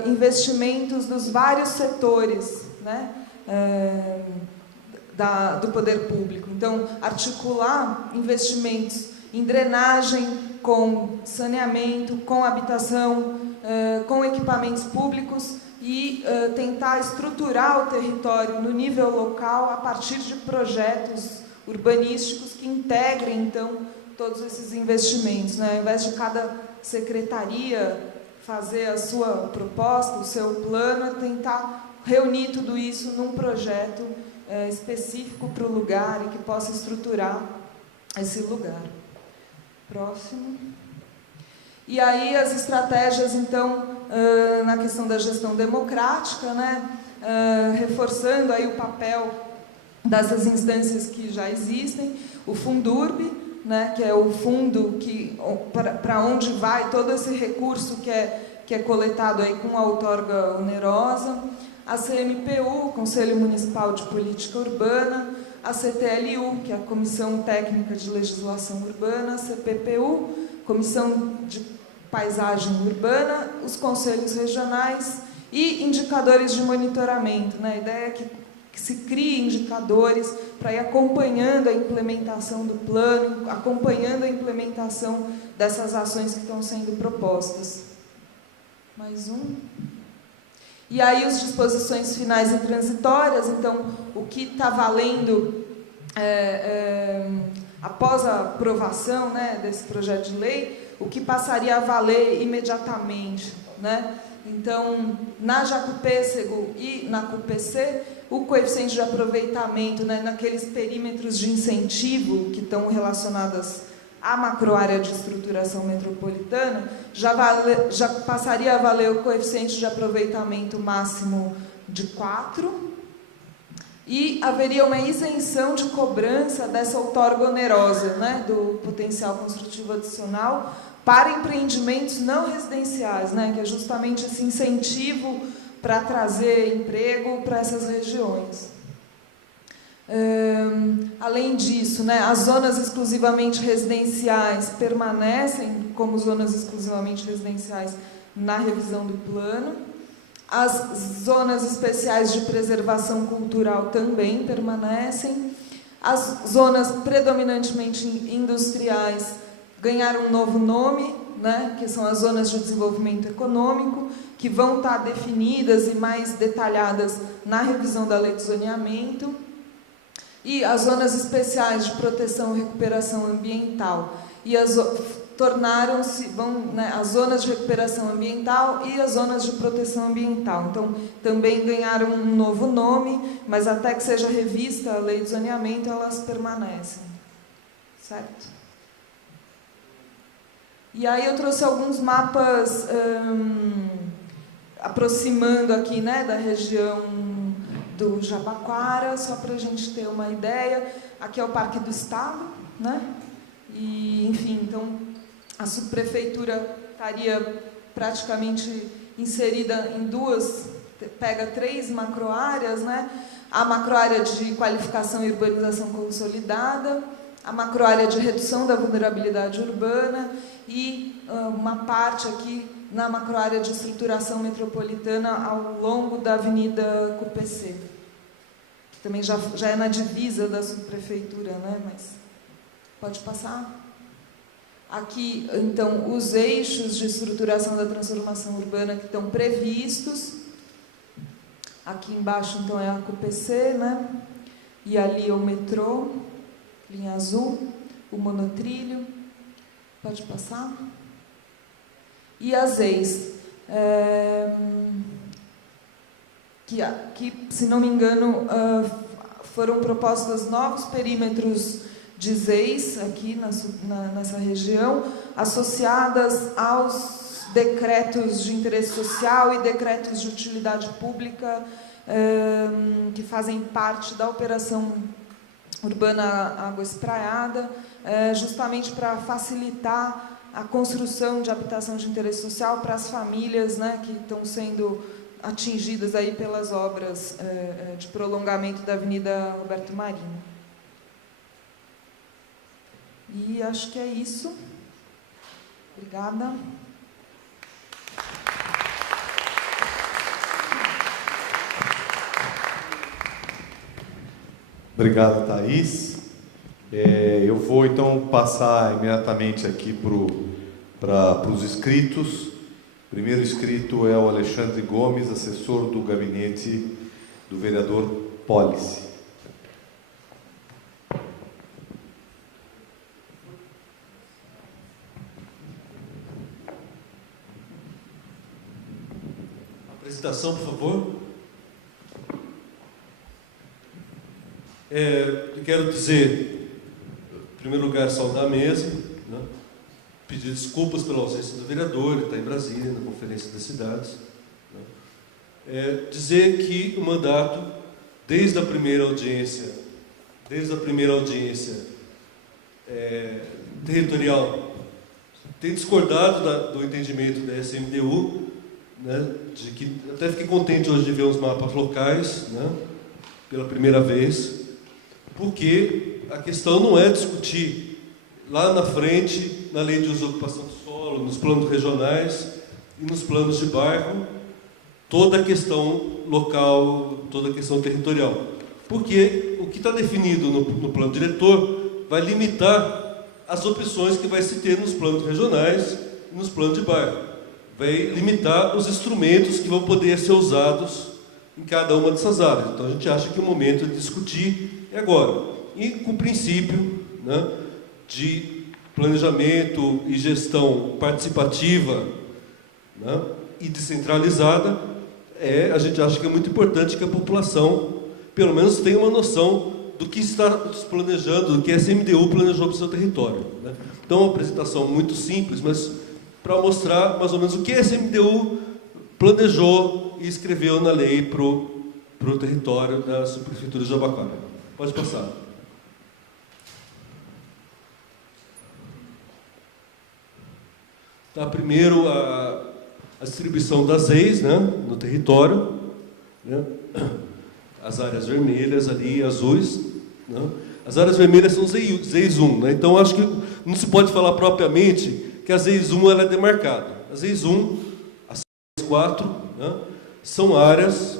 investimentos dos vários setores, né, do poder público. Então, articular investimentos em drenagem, com saneamento, com habitação, com equipamentos públicos, e tentar estruturar o território no nível local a partir de projetos urbanísticos que integrem, então, todos esses investimentos, né? Ao invés de cada secretaria fazer a sua proposta, o seu plano, é tentar reunir tudo isso num projeto específico para o lugar e que possa estruturar esse lugar. Próximo. E aí as estratégias, então, na questão da gestão democrática, né, reforçando aí o papel dessas instâncias que já existem, o Fundurb, né, que é o fundo para onde vai todo esse recurso que é coletado aí com a outorga onerosa, a CMPU, Conselho Municipal de Política Urbana, a CTLU, que é a Comissão Técnica de Legislação Urbana, a CPPU, Comissão de Paisagem Urbana, os conselhos regionais e indicadores de monitoramento, né? A ideia é que se crie indicadores para ir acompanhando a implementação do plano, acompanhando a implementação dessas ações que estão sendo propostas. Mais um. E aí as disposições finais e transitórias, então, o que está valendo após a aprovação, né, desse projeto de lei, o que passaria a valer imediatamente, né? Então, na Jacupêssego e na CUPC, o coeficiente de aproveitamento, né, naqueles perímetros de incentivo que estão relacionados à macroárea de estruturação metropolitana, já passaria a valer o coeficiente de aproveitamento máximo de 4, e haveria uma isenção de cobrança dessa outorga onerosa, né, do potencial construtivo adicional, para empreendimentos não residenciais, né, que é justamente esse incentivo para trazer emprego para essas regiões. Além disso, né, as zonas exclusivamente residenciais permanecem como zonas exclusivamente residenciais na revisão do plano. As zonas especiais de preservação cultural também permanecem. As zonas predominantemente industriais ganharam um novo nome, né, que são as zonas de desenvolvimento econômico, que vão estar definidas e mais detalhadas na revisão da lei de zoneamento. E as zonas especiais de proteção e recuperação ambiental. E tornaram-se, né, as zonas de recuperação ambiental e as zonas de proteção ambiental. Então, também ganharam um novo nome, mas até que seja revista a lei de zoneamento, elas permanecem. Certo? E aí eu trouxe alguns mapas aproximando aqui, né, da região do Jabaquara, só para a gente ter uma ideia. Aqui é o Parque do Estado, né? E, enfim, então a subprefeitura estaria praticamente inserida em pega 3 macroáreas, né? A macroárea de qualificação e urbanização consolidada, a macroárea de redução da vulnerabilidade urbana e uma parte aqui na macroárea de estruturação metropolitana ao longo da Avenida CUPC, que também já é na divisa da subprefeitura, né? Mas pode passar. Aqui, então, os eixos de estruturação da transformação urbana que estão previstos. Aqui embaixo, então, é a CUPC, né? E ali é o metrô, linha azul, o monotrilho. Pode passar. E as EIs, que, se não me engano, foram propostos novos perímetros de ZEIs aqui nessa região, associadas aos decretos de interesse social e decretos de utilidade pública que fazem parte da operação urbana Água Espraiada, justamente para facilitar a construção de habitação de interesse social para as famílias, né, que estão sendo atingidas aí pelas obras de prolongamento da Avenida Roberto Marinho. E acho que é isso. Obrigada. Obrigado, Thaís. Eu vou, então, passar imediatamente aqui para os inscritos. O primeiro inscrito é o Alexandre Gomes, assessor do gabinete do vereador Policy. Apresentação, por favor. Eu quero dizer, em primeiro lugar, saudar a mesa, né? Pedir desculpas pela ausência do vereador, ele está em Brasília, na Conferência das Cidades. Né? Dizer que o mandato, desde a primeira audiência desde a primeira audiência territorial, tem discordado do entendimento da SMDU, né, de que até fiquei contente hoje de ver os mapas locais, né, pela primeira vez, porque a questão não é discutir lá na frente, na lei de uso e ocupação do solo, nos planos regionais e nos planos de bairro, toda a questão local, toda a questão territorial. Porque o que está definido no plano diretor vai limitar as opções que vai se ter nos planos regionais e nos planos de bairro. Vai limitar os instrumentos que vão poder ser usados em cada uma dessas áreas. Então, a gente acha que o momento de discutir é agora. E com o princípio, né, de planejamento e gestão participativa, né, e descentralizada, a gente acha que é muito importante que a população, pelo menos, tenha uma noção do que está planejando, do que a SMDU planejou para o seu território, né? Então, uma apresentação muito simples, mas para mostrar mais ou menos o que a SMDU planejou e escreveu na lei para o território da subprefeitura de Jabaquara. Pode passar. Tá, primeiro, a distribuição das EIs, né, no território, né, as áreas vermelhas ali, azuis, né, as áreas vermelhas são os EIs 1, né, então acho que não se pode falar propriamente que as EIs 1 ela é demarcada. As EIs 1, as 4, né, são áreas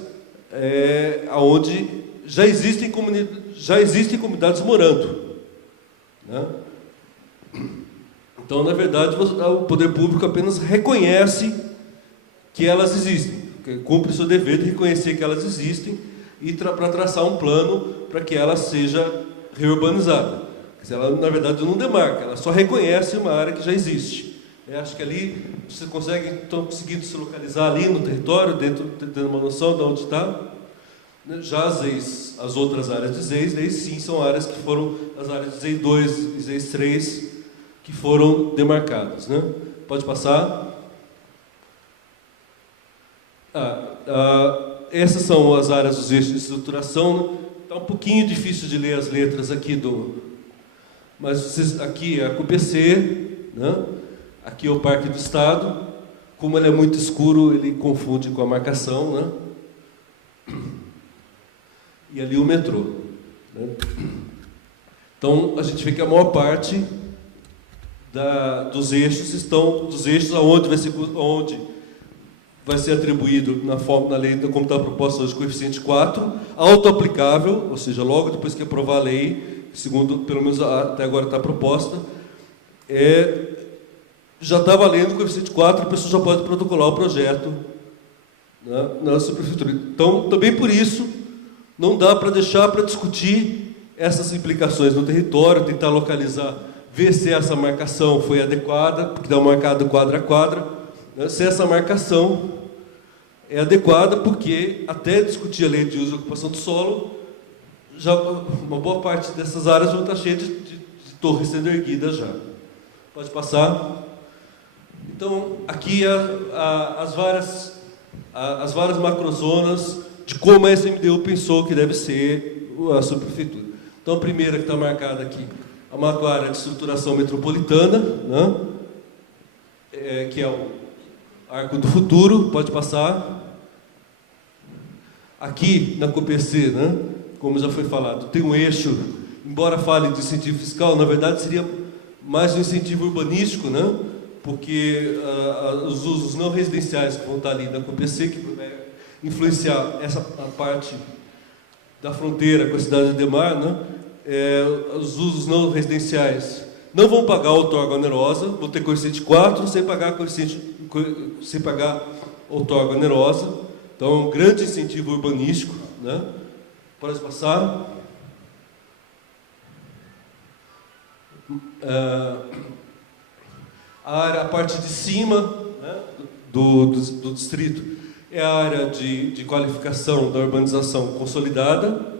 onde já existem comunidades morando, né. Então, na verdade, o poder público apenas reconhece que elas existem, cumpre o seu dever de reconhecer que elas existem e para traçar um plano para que ela seja reurbanizada. Ela, na verdade, não demarca, ela só reconhece uma área que já existe. Eu acho que ali você estão conseguindo se localizar ali no território, tendo uma noção de onde está. Já as outras áreas de ZEIS, daí sim são áreas que foram as áreas de ZEIS 2 e ZEIS 3 que foram demarcadas, né? Pode passar. Essas são as áreas dos eixos de estruturação. Está um pouquinho difícil de ler as letras aqui mas aqui é a CUPC, né? Aqui é o Parque do Estado. Como ele é muito escuro, ele confunde com a marcação, né? E ali o metrô, né? Então a gente vê que a maior parte dos eixos aonde vai ser atribuído na lei, como está proposta hoje, coeficiente 4, auto-aplicável, ou seja, logo depois que aprovar a lei, segundo, pelo menos até agora está proposta, já está valendo o coeficiente 4, a pessoa já pode protocolar o projeto, né, na subprefeitura. Então, também por isso, não dá para deixar para discutir essas implicações no território, tentar localizar, ver se essa marcação foi adequada, porque dá marcado quadra a quadra, né, se essa marcação é adequada, porque até discutir a lei de uso e ocupação do solo, já uma boa parte dessas áreas vão estar cheias de torres sendo erguidas já. Pode passar. Então, aqui as várias macrozonas de como a SMDU pensou que deve ser a subprefeitura. Então, a primeira que está marcada aqui, a macroárea de estruturação metropolitana, né, que é o Arco do Futuro, pode passar. Aqui, na CUPC, né, como já foi falado, tem um eixo, embora fale de incentivo fiscal, na verdade seria mais um incentivo urbanístico, né, porque os usos não residenciais que vão estar ali na CUPC, que vai influenciar a parte da fronteira com a cidade de Ademar, né, os usos não residenciais não vão pagar outorga onerosa, vão ter coeficiente 4 sem pagar outorga onerosa. Então, é um grande incentivo urbanístico, né? Pode passar. A parte de cima, né, do distrito é a área de qualificação da urbanização consolidada.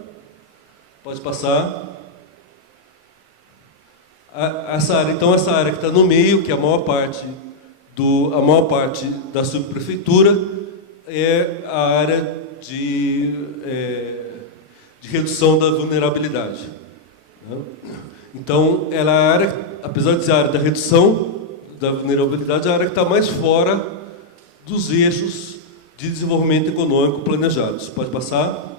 Pode passar. Essa área que está no meio, que é a maior parte da subprefeitura, é a área de redução da vulnerabilidade. né? Então, ela é a área, apesar de ser a área da redução da vulnerabilidade, é a área que está mais fora dos eixos de desenvolvimento econômico planejados. Pode passar?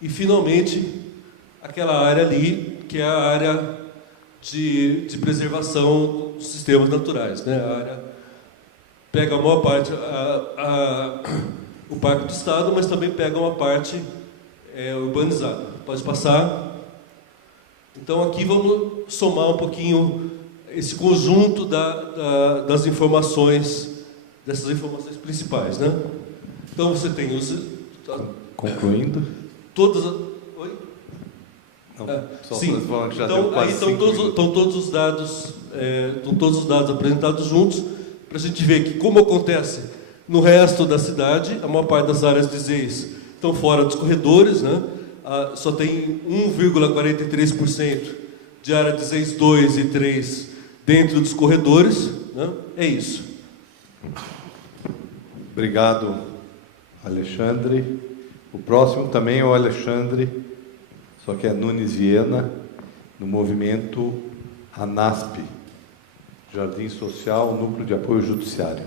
E, finalmente, aquela área ali, que é a área de preservação dos sistemas naturais, né? A área pega a maior parte o Parque do Estado, mas também pega uma parte urbanizada. Pode passar? Então, aqui vamos somar um pouquinho esse conjunto das informações, dessas informações principais, né? Então, você tem os... Concluindo? Todas... Oi? Não, só sim. falando que já Então, deu quase aí estão todos os dados apresentados juntos, para a gente ver que, como acontece no resto da cidade, a maior parte das áreas de ZEIS estão fora dos corredores, né? Só tem 1,43% de área de ZEIS 2 e 3 dentro dos corredores, né? É isso. Obrigado, Alexandre. O próximo também é o Alexandre, só que é Nunes Viena, no movimento ANASP, Jardim Social, Núcleo de Apoio Judiciário.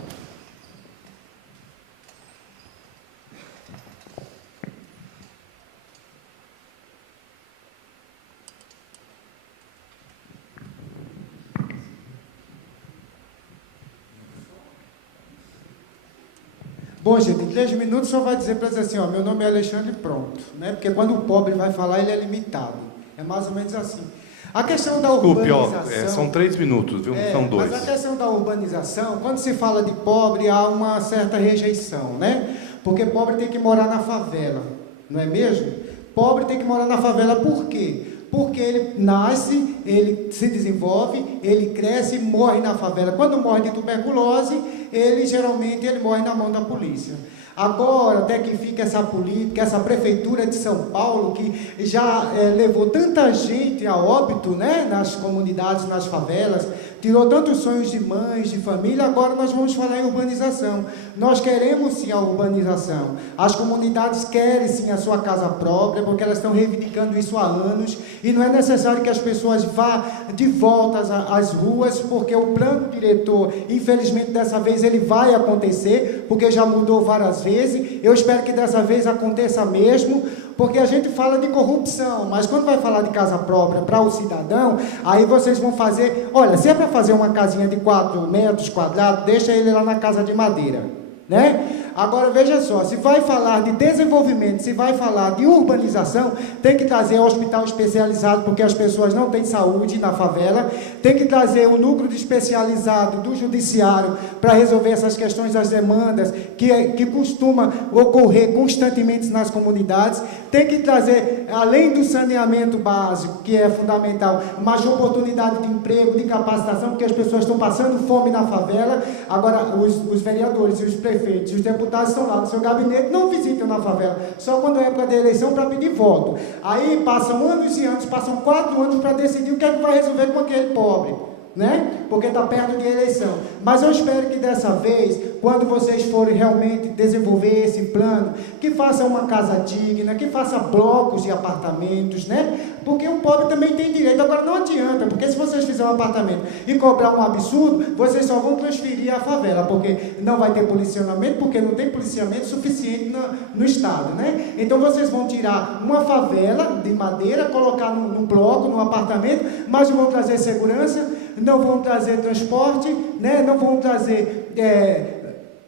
Bom, gente, em 3 minutos só vai dizer para dizer assim, ó, meu nome é Alexandre, pronto, né? Porque quando o pobre vai falar, ele é limitado. É mais ou menos assim. A questão da urbanização... são 3 minutos, viu? São 2. Mas a questão da urbanização, quando se fala de pobre, há uma certa rejeição, né? Porque pobre tem que morar na favela, não é mesmo? Pobre tem que morar na favela por quê? Porque ele nasce, ele se desenvolve, ele cresce e morre na favela. Quando morre de tuberculose, geralmente morre na mão da polícia. Agora, até que fica essa política, essa prefeitura de São Paulo, que já levou tanta gente a óbito, né, nas comunidades, nas favelas, tirou tantos sonhos de mães, de família, agora nós vamos falar em urbanização. Nós queremos sim a urbanização. As comunidades querem sim a sua casa própria, porque elas estão reivindicando isso há anos, e não é necessário que as pessoas vá de volta às ruas, porque o plano diretor, infelizmente dessa vez ele vai acontecer, porque já mudou várias vezes. Eu espero que dessa vez aconteça mesmo, porque a gente fala de corrupção, mas quando vai falar de casa própria para o cidadão, aí vocês vão fazer, olha, se é para fazer uma casinha de 4 metros quadrados, deixa ele lá na casa de madeira, né? Agora veja só, se vai falar de desenvolvimento, se vai falar de urbanização, tem que trazer hospital especializado, porque as pessoas não têm saúde na favela, tem que trazer o núcleo especializado do judiciário para resolver essas questões das demandas que costuma ocorrer constantemente nas comunidades, tem que trazer, além do saneamento básico, que é fundamental, mais oportunidade de emprego, de capacitação, porque as pessoas estão passando fome na favela. Agora os vereadores e os prefeitos e os deputados estão lá no seu gabinete, não visitam na favela, só quando é época de eleição para pedir voto. Aí passam anos e anos, passam 4 anos para decidir o que é que vai resolver com aquele pobre, né? Porque está perto de eleição. Mas eu espero que dessa vez, quando vocês forem realmente desenvolver esse plano, que faça uma casa digna, que faça blocos de apartamentos, né? Porque o pobre também tem direito. Agora não adianta, porque se vocês fizerem um apartamento e cobrar um absurdo, vocês só vão transferir a favela, porque não vai ter policiamento, porque não tem policiamento suficiente no estado, né? Então vocês vão tirar uma favela de madeira, colocar num bloco, num apartamento, mas não vão trazer segurança, não vão trazer transporte, né? Não vão trazer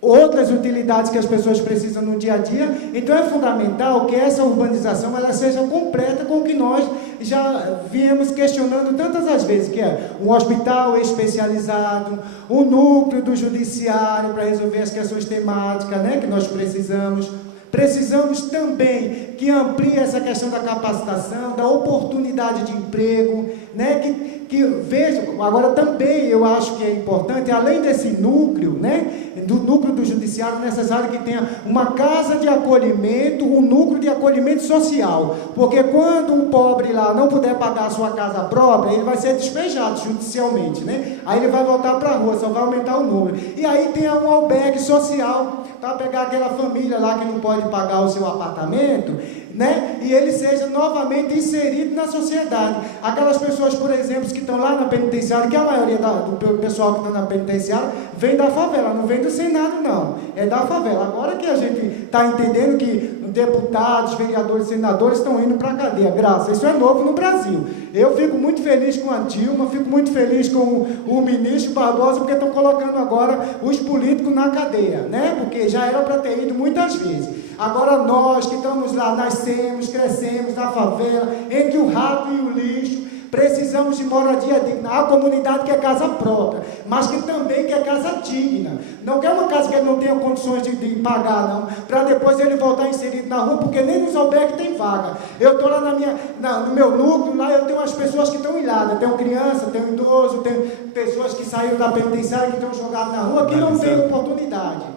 outras utilidades que as pessoas precisam no dia a dia. Então é fundamental que essa urbanização ela seja completa com o que nós já viemos questionando tantas as vezes, que é um hospital especializado, um núcleo do judiciário para resolver as questões temáticas, né, que nós precisamos. Precisamos também que amplie essa questão da capacitação, da oportunidade de emprego, né? Que vejam, agora também eu acho que é importante, além desse núcleo, né? Do núcleo do judiciário, necessário que tenha uma casa de acolhimento, um núcleo de acolhimento social, porque quando o pobre lá não puder pagar a sua casa própria, ele vai ser despejado judicialmente, né? Aí ele vai voltar para a rua, só vai aumentar o número. E aí tem um albergue social, para pegar aquela família lá que não pode pagar o seu apartamento, né? E ele seja novamente inserido na sociedade. Aquelas pessoas, por exemplo, que estão lá na penitenciária, que a maioria do pessoal que está na penitenciária vem da favela, não vem do Senado, não. É da favela. Agora que a gente está entendendo que deputados, vereadores, senadores estão indo para a cadeia, graças. Isso é novo no Brasil. Eu fico muito feliz com a Dilma, fico muito feliz com o ministro Barbosa, porque estão colocando agora os políticos na cadeia, né? Porque já era para ter ido muitas vezes. Agora nós que estamos lá, nascemos, crescemos na favela, entre o rato e o lixo, precisamos de moradia digna. A comunidade quer casa própria, mas que também quer casa digna. Não quer uma casa que ele não tenha condições de pagar, não, para depois ele voltar inserido na rua, porque nem nos albergues tem vaga. Eu estou lá no meu núcleo, lá eu tenho umas pessoas que estão ilhadas, tenho criança, tenho idoso, tenho pessoas que saíram da penitenciária, que estão jogadas na rua, que não têm oportunidade.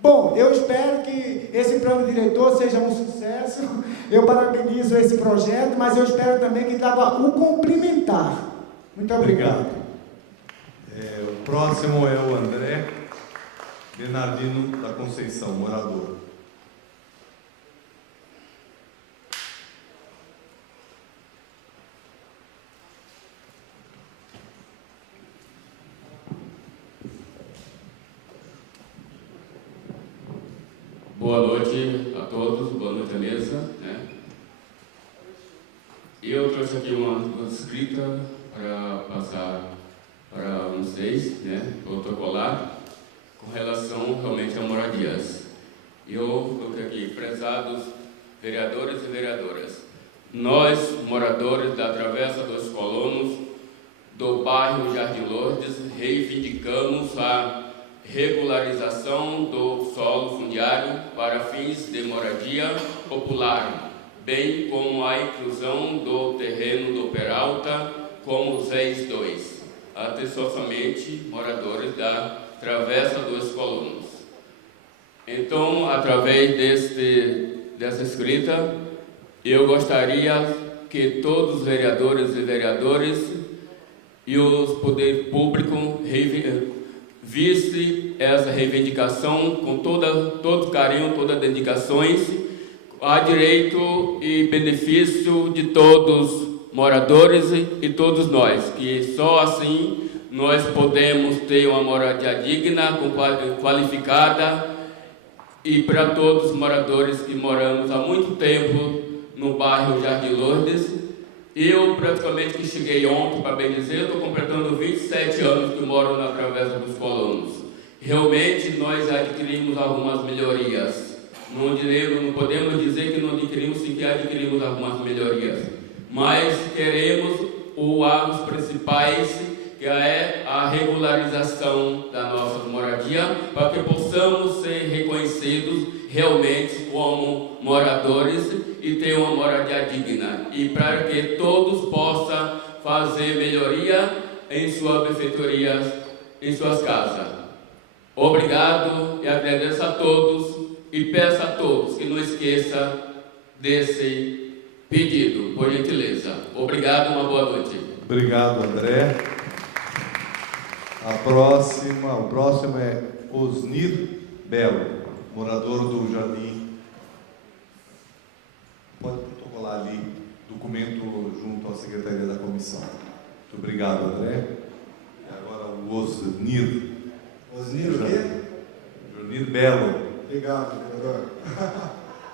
Bom, eu espero que esse plano diretor seja um sucesso. Eu parabenizo esse projeto, mas eu espero também que dava o complementar. Muito obrigado. O próximo é o André Bernardino da Conceição, morador. Boa noite a todos, boa noite à mesa, né? Eu trouxe aqui uma escrita para passar para vocês, né, protocolar, com relação realmente a moradias. Eu coloquei aqui, prezados vereadores e vereadoras, nós, moradores da Travessa dos Colonos, do bairro Jardim Lourdes, reivindicamos a regularização do solo fundiário para fins de moradia popular, bem como a inclusão do terreno do Peralta como ZES 2, atenciosamente moradores da Travessa dos Colonos. Então, através dessa escrita, eu gostaria que todos os vereadores e vereadoras e os poderes públicos visse essa reivindicação com todo carinho, toda dedicações, a direito e benefício de todos moradores e todos nós, que só assim nós podemos ter uma moradia digna, qualificada, e para todos os moradores que moramos há muito tempo no bairro Jardim Lourdes. Eu praticamente que cheguei ontem, para bem dizer, estou completando 27 anos que moro na Travessa dos Colonos. Realmente nós adquirimos algumas melhorias. Não podemos dizer que não adquirimos, sim que adquirimos algumas melhorias. Mas queremos os principais, que é a regularização da nossa moradia, para que possamos ser reconhecidos realmente como moradores e ter uma moradia digna, e para que todos possam fazer melhoria em suas benfeitorias, em suas casas. Obrigado e agradeço a todos e peço a todos que não esqueçam desse pedido, por gentileza. Obrigado, uma boa noite. Obrigado, André. O próximo é Osnir Belo, morador do Jardim. Pode protocolar ali, documento junto à Secretaria da Comissão. Muito obrigado, André. E agora o Osnir. Osnir o quê? Osnir Belo. Obrigado, vereador.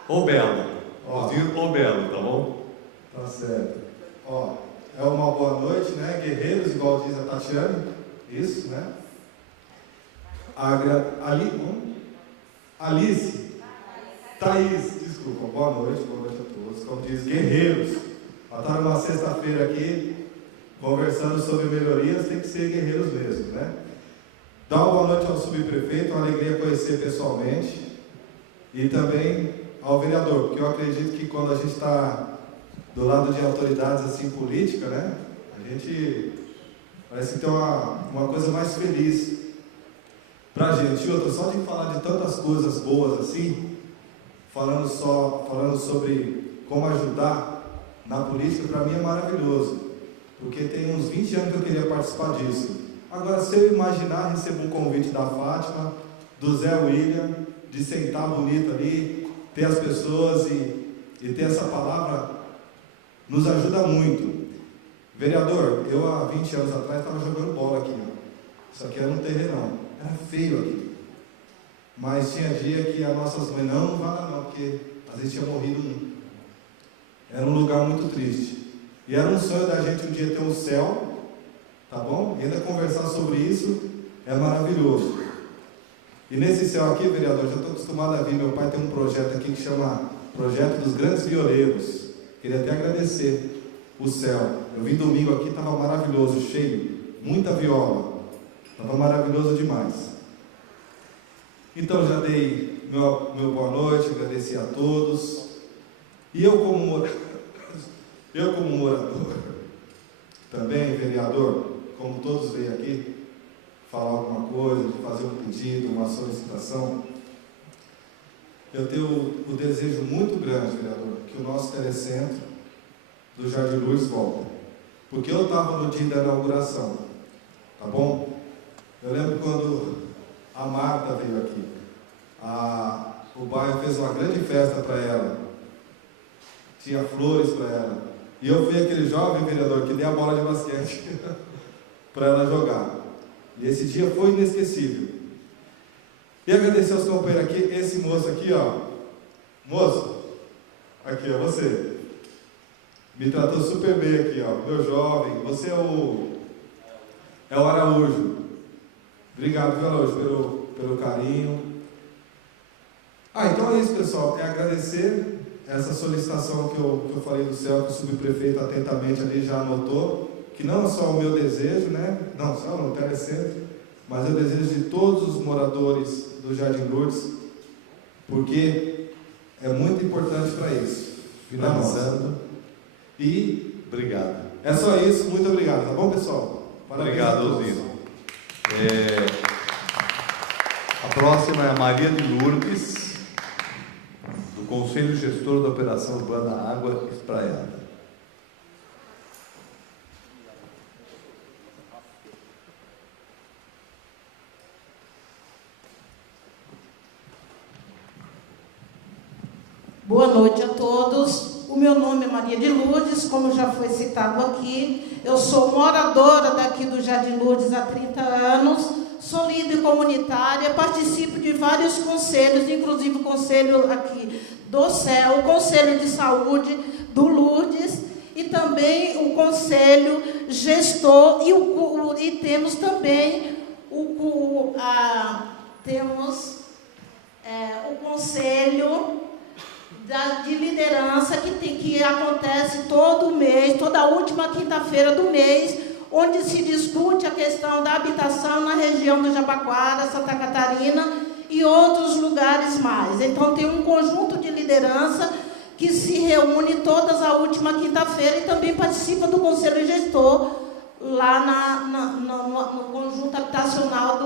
Ou Belo. Osnir ou Belo, tá bom? Tá certo. Ó, é uma boa noite, né? Guerreiros, igual diz a Tatiane. Isso, né? Alice. Thaís, desculpa, boa noite a todos. Como diz, guerreiros. Ela está numa sexta-feira aqui, conversando sobre melhorias, tem que ser guerreiros mesmo, né? Dá uma boa noite ao subprefeito, uma alegria conhecer pessoalmente. E também ao vereador, porque eu acredito que quando a gente está do lado de autoridades assim políticas, né? A gente parece ter uma coisa mais feliz pra gente. Outra, só de falar de tantas coisas boas assim, falando sobre como ajudar na política, para mim é maravilhoso, porque tem uns 20 anos que eu queria participar disso. Agora, se eu imaginar, recebo um convite da Fátima, do Zé William, de sentar bonito ali, ter as pessoas e e ter essa palavra nos ajuda muito. Vereador, eu há 20 anos atrás estava jogando bola aqui. Isso aqui era um terrenão. Era feio aqui. Mas tinha dia que as nossas mães, não vai lá não, porque às vezes tinha morrido. Era um lugar muito triste. E era um sonho da gente um dia ter um céu, tá bom? E ainda conversar sobre isso é maravilhoso. E nesse céu aqui, vereador, já estou acostumado a vir, meu pai tem um projeto aqui que chama Projeto dos Grandes Violeiros. Queria até agradecer o céu. Eu vim domingo aqui, estava maravilhoso, cheio, muita viola. Estava maravilhoso demais. Então já dei meu boa noite, agradeci a todos. E eu como morador, também vereador, como todos veem aqui, falar alguma coisa, de fazer um pedido, uma solicitação, eu tenho o desejo muito grande, vereador, que o nosso telecentro do Jardim Lourdes volte. Porque eu estava no dia da inauguração, tá bom? Eu lembro quando a Marta veio aqui, o bairro fez uma grande festa para ela, tinha flores para ela, e eu fui aquele jovem vereador que dei a bola de basquete para ela jogar. E esse dia foi inesquecível. E agradecer aos companheiros aqui, esse moço aqui, ó. Moço, aqui, ó, você. Me tratou super bem aqui, ó. Meu jovem, você é o Araújo. Obrigado, viu, Araújo, pelo carinho. Então é isso, pessoal. É agradecer essa solicitação que eu falei do céu, que o subprefeito atentamente ali já anotou. Que não é só o meu desejo, né? Não só no telecentro, mas é o desejo de todos os moradores do Jardim Lourdes, porque é muito importante para isso. Finalizando. E obrigado. É só isso, muito obrigado, tá bom, pessoal? Parabéns. Obrigado, Osino. A próxima é a Maria de Lourdes, do Conselho Gestor da Operação Urbana Água Espraiada. Boa noite a todos. O meu nome é Maria de Lourdes, como já foi citado aqui. Eu sou moradora daqui do Jardim Lourdes há 30 anos, sou líder comunitária, participo de vários conselhos, inclusive o conselho aqui do CEL, o Conselho de Saúde do Lourdes e também o Conselho Gestor e temos também o Conselho de liderança que acontece todo mês, toda última quinta-feira do mês, onde se discute a questão da habitação na região do Jabaquara, Santa Catarina e outros lugares mais. Então tem um conjunto de liderança que se reúne todas a última quinta-feira e também participa do Conselho Gestor lá no conjunto habitacional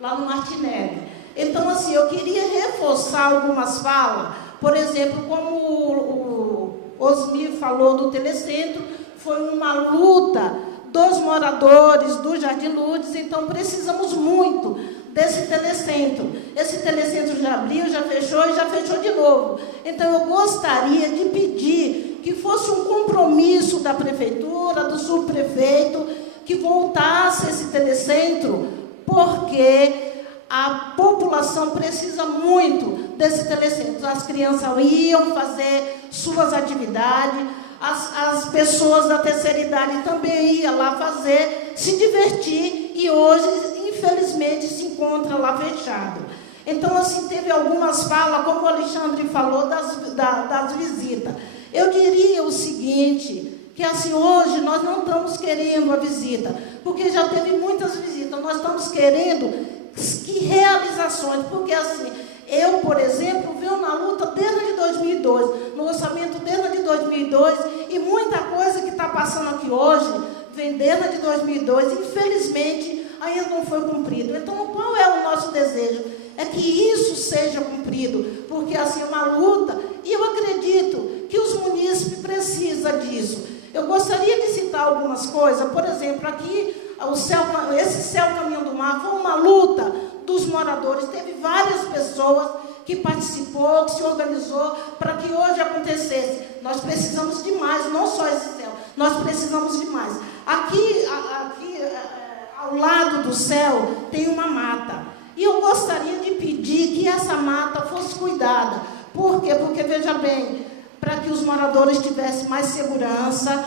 lá no Martinelli. Então, assim, eu queria reforçar algumas falas, por exemplo, como o Osmir falou do telecentro, foi uma luta dos moradores do Jardim Lourdes, então precisamos muito desse telecentro. Esse telecentro já abriu, já fechou e já fechou de novo. Então, eu gostaria de pedir que fosse um compromisso da prefeitura, do subprefeito, que voltasse esse telecentro, porque a população precisa muito desse telecentro. As crianças iam fazer suas atividades, as pessoas da terceira idade também iam lá fazer, se divertir, e hoje, infelizmente, se encontra lá fechado. Então, assim, teve algumas falas, como o Alexandre falou, das visitas. Eu diria o seguinte, que assim, hoje nós não estamos querendo a visita, porque já teve muitas visitas, nós estamos querendo que realizações, porque assim, eu, por exemplo, venho na luta desde 2002, no orçamento desde 2002, e muita coisa que está passando aqui hoje vem desde 2002, infelizmente, ainda não foi cumprido. Então, qual é o nosso desejo? É que isso seja cumprido, porque assim, é uma luta, e eu acredito que os munícipes precisam disso. Eu gostaria de citar algumas coisas, por exemplo, aqui, esse Céu Caminho do Mar foi uma luta dos moradores, teve várias pessoas que participou, que se organizou para que hoje acontecesse. Nós precisamos de mais, não só esse céu, nós precisamos de mais. Aqui ao lado do céu tem uma mata. E eu gostaria de pedir que essa mata fosse cuidada. Por quê? Porque, veja bem, para que os moradores tivessem mais segurança,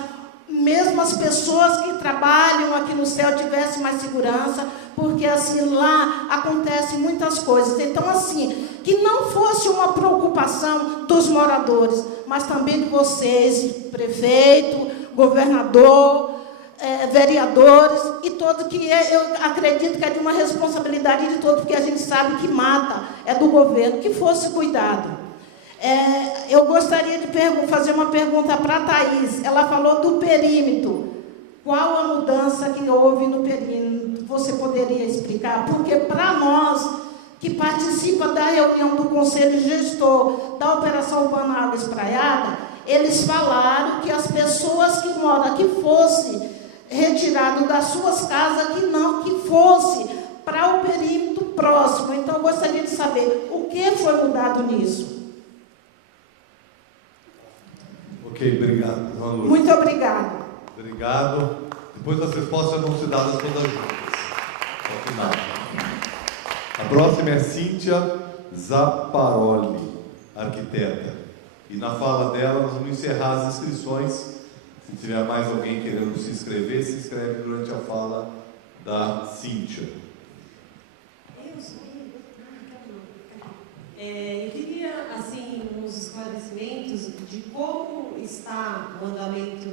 mesmo as pessoas que trabalham aqui no céu tivessem mais segurança, porque assim lá acontecem muitas coisas. Então, assim, que não fosse uma preocupação dos moradores, mas também de vocês, prefeito, governador, vereadores e todo, que eu acredito que é de uma responsabilidade de todos, porque a gente sabe que mata é do governo, que fosse cuidado. Eu gostaria de fazer uma pergunta para a Thaís. Ela falou do perímetro. Qual a mudança que houve no perímetro? Você poderia explicar? Porque para nós, que participa da reunião do Conselho Gestor da Operação Urbana Água Espraiada, eles falaram que as pessoas que moram aqui fossem retirado das suas casas, que fosse para o perímetro próximo. Então, eu gostaria de saber o que foi mudado nisso. Ok, obrigado, João Luiz. Muito obrigada. Obrigado. Depois as respostas vão ser dadas todas juntas, ao final. A próxima é Cíntia Zaparoli, arquiteta. E na fala dela, nós vamos encerrar as inscrições. Se tiver mais alguém querendo se inscrever, se inscreve durante a fala da Cíntia. Eu queria, assim, uns esclarecimentos de como está o andamento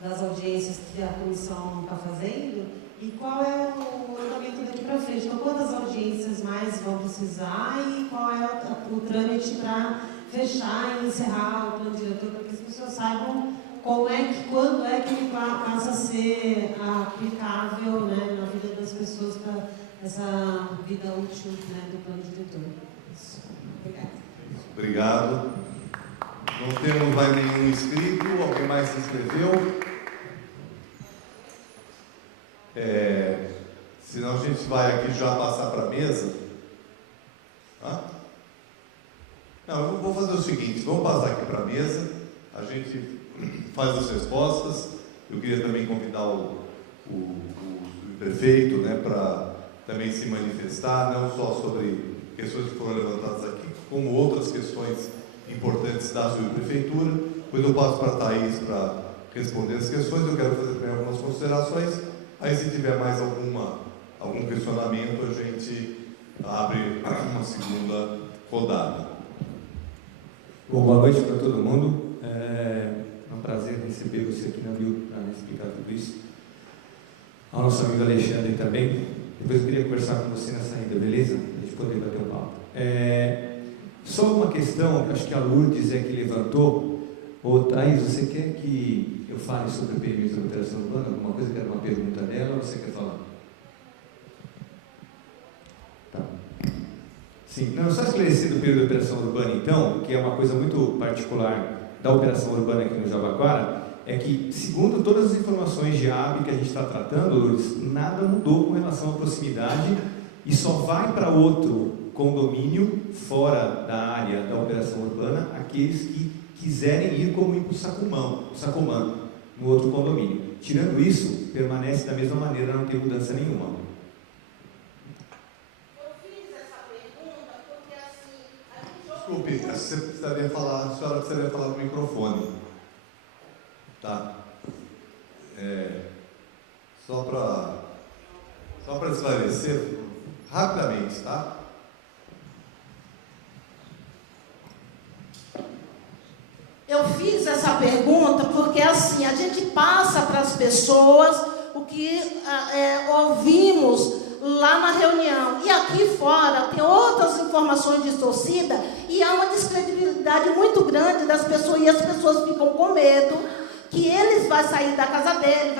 das audiências que a comissão está fazendo e qual é o andamento daqui para frente. Então, quantas audiências mais vão precisar e qual é o trâmite para fechar e encerrar o plano diretor, para que as pessoas saibam quando é que ele passa a ser aplicável, né, na vida das pessoas para essa vida útil, né, do plano diretor. Obrigada. Obrigado. Não temos mais nenhum inscrito. Alguém mais se inscreveu? Senão a gente vai aqui já passar para a mesa. Não, eu vou fazer o seguinte, vamos passar aqui para a mesa, a gente faz as respostas. Eu queria também convidar o prefeito, né, para também se manifestar, não só sobre questões que foram levantadas aqui, como outras questões importantes da subprefeitura. Depois eu passo para a Thaís para responder as questões. Eu quero fazer também algumas considerações. Aí, se tiver mais algum questionamento, a gente abre uma segunda rodada. Bom, boa noite para todo mundo. É um prazer receber você aqui na BIL para explicar tudo isso. Ao nosso amigo Alexandre também. Depois eu queria conversar com você na saída, beleza? A gente poder bater um papo. Só uma questão, acho que a Lourdes é que levantou. Ô, Thaís, você quer que eu fale sobre o perímetro da operação urbana? Alguma coisa que era uma pergunta dela ou você quer falar? Tá. Sim, não, só esclarecer do período da operação urbana, então, que é uma coisa muito particular da operação urbana aqui no Jabaquara, é que, segundo todas as informações de AB que a gente está tratando, Lourdes, nada mudou com relação à proximidade e só vai para outro condomínio fora da área da operação urbana aqueles que quiserem ir como ir para o Sacomã, no outro condomínio. Tirando isso, permanece da mesma maneira, não tem mudança nenhuma. Desculpe, a senhora precisaria falar no microfone. Tá? Só para esclarecer, rapidamente, tá? Eu fiz essa pergunta porque, assim, a gente passa para as pessoas o que ouvimos lá na reunião. E aqui fora tem outras informações distorcidas e há uma descredibilidade muito grande das pessoas, e as pessoas ficam com medo que eles vão sair da casa dele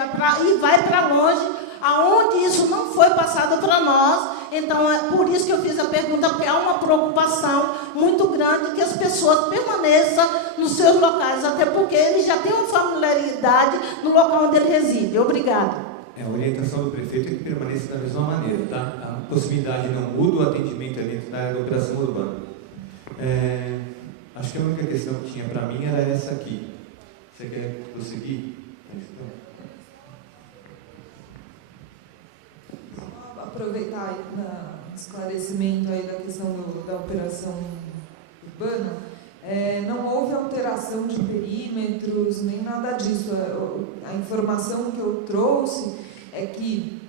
e vai para longe, aonde isso não foi passado para nós. Então, é por isso que eu fiz a pergunta, porque há uma preocupação muito grande que as pessoas permaneçam nos seus locais, até porque eles já têm uma familiaridade no local onde ele reside. Obrigada. A orientação do prefeito é que permaneça da mesma maneira, tá? A proximidade não muda, o atendimento é dentro da área da operação urbana. Acho que a única questão que tinha para mim era essa aqui. Você quer prosseguir? Só aproveitar aí no esclarecimento aí da questão da operação urbana. Não houve alteração de perímetros, nem nada disso. A informação que eu trouxe é que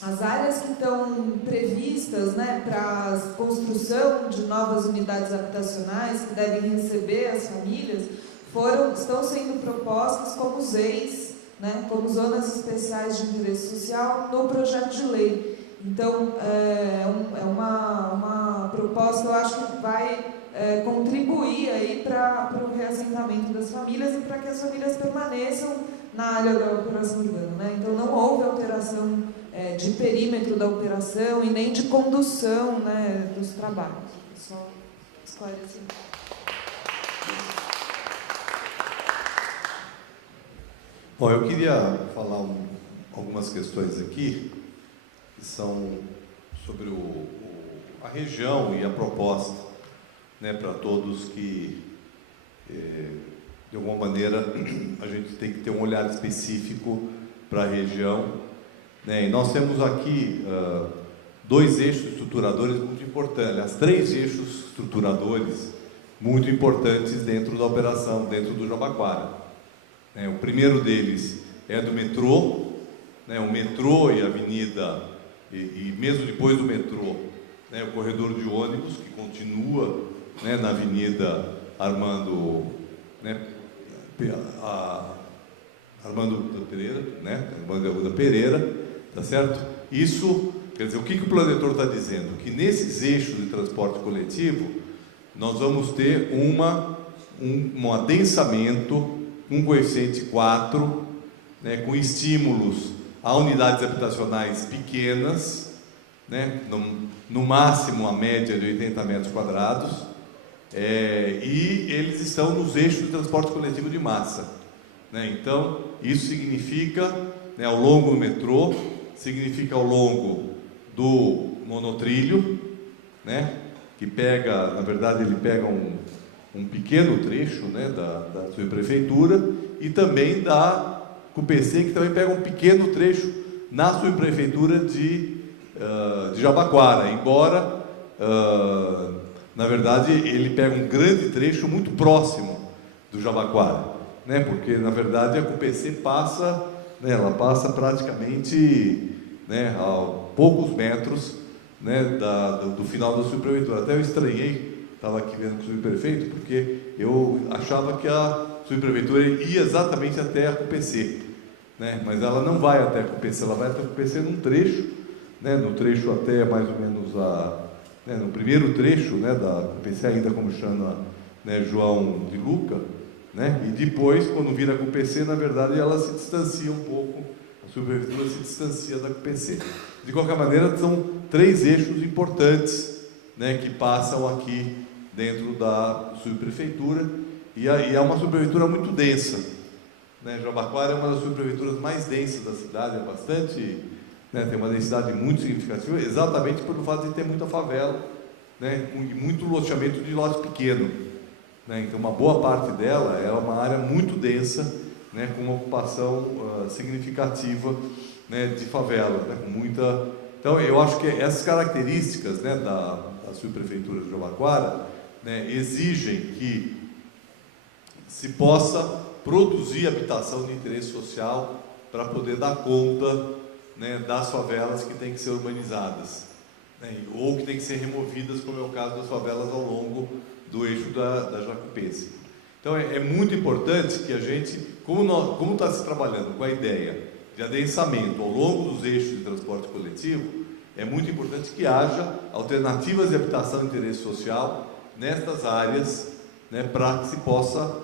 as áreas que estão previstas, né, para a construção de novas unidades habitacionais que devem receber as famílias estão sendo propostas como ZEIs, né, como zonas especiais de interesse social no projeto de lei. Então, é uma proposta, eu acho que vai contribuir aí para o reassentamento das famílias e para que as famílias permaneçam na área da operação urbana, né? Então, não houve alteração de perímetro da operação e nem de condução, né, dos trabalhos. Só esclarecer. Bom, eu queria falar algumas questões aqui que são sobre a região e a proposta, né, para todos que, de alguma maneira, a gente tem que ter um olhar específico para a região, né, e nós temos aqui 2 eixos estruturadores muito importantes, aliás, 3 eixos estruturadores muito importantes dentro da operação, dentro do Jabaquara. O primeiro deles é do metrô, né, o metrô e a avenida, e mesmo depois do metrô, né, o corredor de ônibus, que continua, né, na Avenida Armando, né, Armando Pereira, né, Armando Pereira, tá certo? Isso, quer dizer, o que o planetor está dizendo? Que nesses eixos de transporte coletivo, nós vamos ter um adensamento, um coeficiente 4, né, com estímulos a unidades habitacionais pequenas, né, no máximo a média de 80 metros quadrados, e eles estão nos eixos de transporte coletivo de massa, né? Então, isso significa, né, ao longo do metrô, significa ao longo do monotrilho, né, que pega, na verdade, ele pega um pequeno trecho, né, da subprefeitura, e também da CUPC, que também pega um pequeno trecho na subprefeitura de Jabaquara, embora, na verdade, ele pega um grande trecho muito próximo do Jabaquara, né, porque, na verdade, a CUPC passa, né, ela passa praticamente, né, a poucos metros, né, do final da subprefeitura. Até eu estranhei, estava aqui vendo com o subprefeito, porque eu achava que a subprefeitura ia exatamente até a CUPC, né, mas ela não vai até a CUPC, ela vai até a CUPC num trecho, né, no trecho até mais ou menos né, no primeiro trecho, né, da CUPC, ainda como chama, né, João de Luca, né, e depois, quando vira a CUPC, na verdade, ela se distancia um pouco, a subprefeitura se distancia da CUPC. De qualquer maneira, são 3 eixos importantes, né, que passam aqui dentro da subprefeitura, e é uma subprefeitura muito densa, né? Jabaquara é uma das subprefeituras mais densas da cidade, é bastante, né, tem uma densidade muito significativa, exatamente pelo fato de ter muita favela, né, e muito loteamento de lote pequeno, né? Então, uma boa parte dela é uma área muito densa, né, com uma ocupação significativa, né, de favela, né, com muita. Então, eu acho que essas características, né, da subprefeitura de Jabaquara, né, exigem que se possa produzir habitação de interesse social para poder dar conta, né, das favelas que têm que ser urbanizadas, né, ou que têm que ser removidas, como é o caso das favelas ao longo do eixo da Jacupense. Então, é muito importante que a gente, como está se trabalhando com a ideia de adensamento ao longo dos eixos de transporte coletivo, é muito importante que haja alternativas de habitação de interesse social nestas áreas, né, para que se possa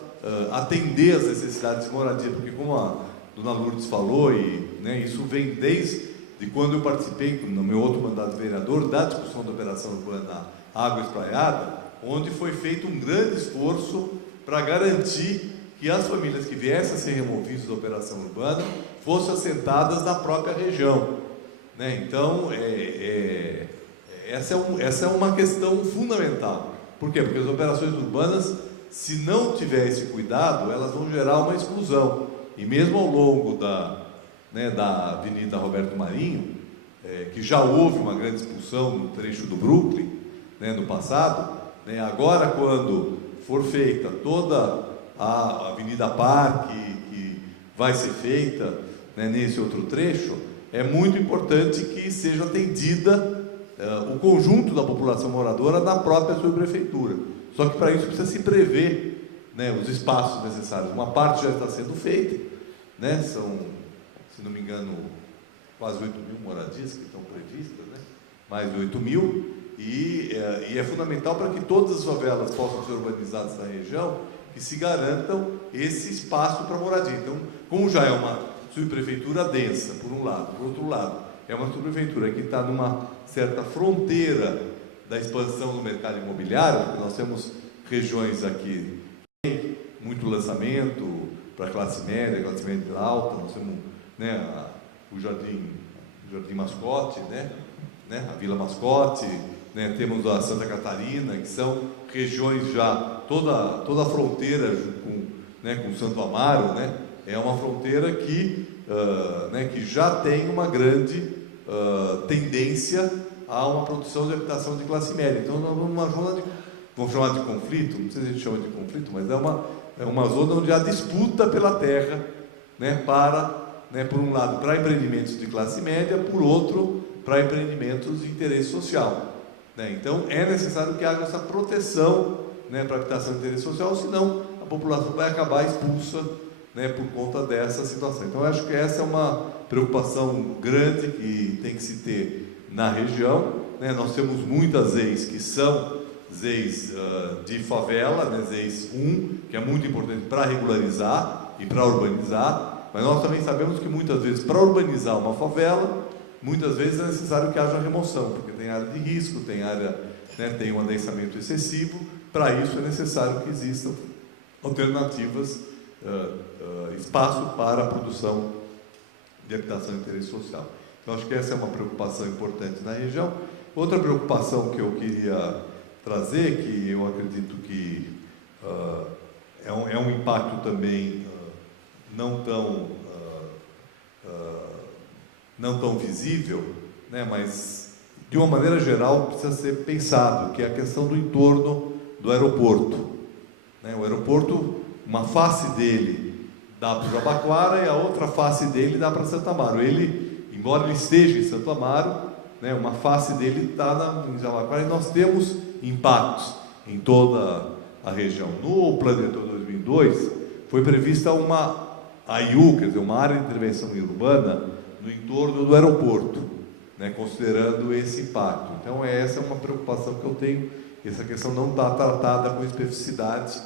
atender às necessidades de moradia, porque como a dona Lourdes falou, né, isso vem desde quando eu participei, no meu outro mandato de vereador, da discussão da operação urbana Água Espraiada, onde foi feito um grande esforço para garantir que as famílias que viessem a ser removidas da operação urbana fossem assentadas na própria região, né? Então, essa é uma questão fundamental, Por quê? Porque as operações urbanas, se não tiver esse cuidado, elas vão gerar uma exclusão. E mesmo ao longo da Avenida Roberto Marinho, que já houve uma grande expulsão no trecho do Brooklyn, no passado, agora quando for feita toda a Avenida Parque, que vai ser feita nesse outro trecho, é muito importante que seja atendida o conjunto da população moradora na própria subprefeitura. Só que para isso precisa se prever os espaços necessários. Uma parte já está sendo feita, são, se não me engano, quase 8 mil moradias que estão previstas, mais de 8 mil, e é fundamental para que todas as favelas possam ser urbanizadas na região, que se garantam esse espaço para moradia. Então, como já é uma subprefeitura densa, por um lado, por outro lado, é uma subprefeitura que está numa certa fronteira da expansão do mercado imobiliário, porque nós temos regiões aqui que tem muito lançamento para classe média alta, nós temos o Jardim Mascote, a Vila Mascote, temos a Santa Catarina, que são regiões já, toda a fronteira com Santo Amaro, é uma fronteira que já tem uma grande tendência a uma produção de habitação de classe média. Então, numa zona vamos chamar de conflito, não sei se a gente chama de conflito, mas é uma zona onde há disputa pela terra, por um lado, para empreendimentos de classe média, por outro, para empreendimentos de interesse social. Então, é necessário que haja essa proteção para a habitação de interesse social, senão a população vai acabar expulsa por conta dessa situação. Então, eu acho que essa é uma preocupação grande que tem que se ter na região. Nós temos muitas ZEIs que são ZEIs de favela, ZEIs 1, que é muito importante para regularizar e para urbanizar, mas nós também sabemos que muitas vezes, para urbanizar uma favela, muitas vezes é necessário que haja remoção, porque tem área de risco, tem área, tem um adensamento excessivo. Para isso é necessário que existam alternativas, espaço para a produção de habitação de interesse social. Então, acho que essa é uma preocupação importante na região. Outra preocupação que eu queria trazer, que eu acredito que é um impacto também não tão visível, mas de uma maneira geral precisa ser pensado, que é a questão do entorno do aeroporto. O aeroporto, uma face dele dá para o Jabaquara e a outra face dele dá para Santo Amaro. Embora ele esteja em Santo Amaro, uma face dele está em Jabaquara, e nós temos impactos em toda a região. No Plano Diretor 2002 foi prevista uma AIU, quer dizer, uma área de intervenção urbana no entorno do aeroporto, considerando esse impacto. Então, essa é uma preocupação que eu tenho. Essa questão não está tratada com especificidade,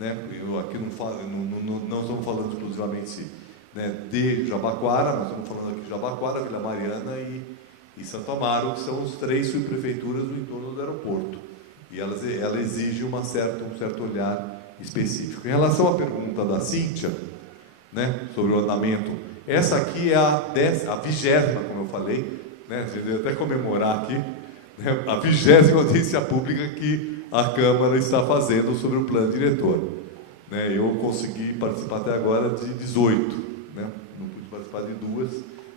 Eu aqui não estamos falando exclusivamente de Jabaquara, mas estamos falando aqui de Jabaquara, Vila Mariana e Santo Amaro, que são os 3 subprefeituras do entorno do aeroporto. E ela exige um certo olhar específico. Em relação à pergunta da Cíntia, sobre o andamento, essa aqui é a 20ª, como eu falei, a gente deve até comemorar aqui, a 20ª audiência pública que a Câmara está fazendo sobre o plano diretor. Eu consegui participar até agora de 18, não pude participar de 2,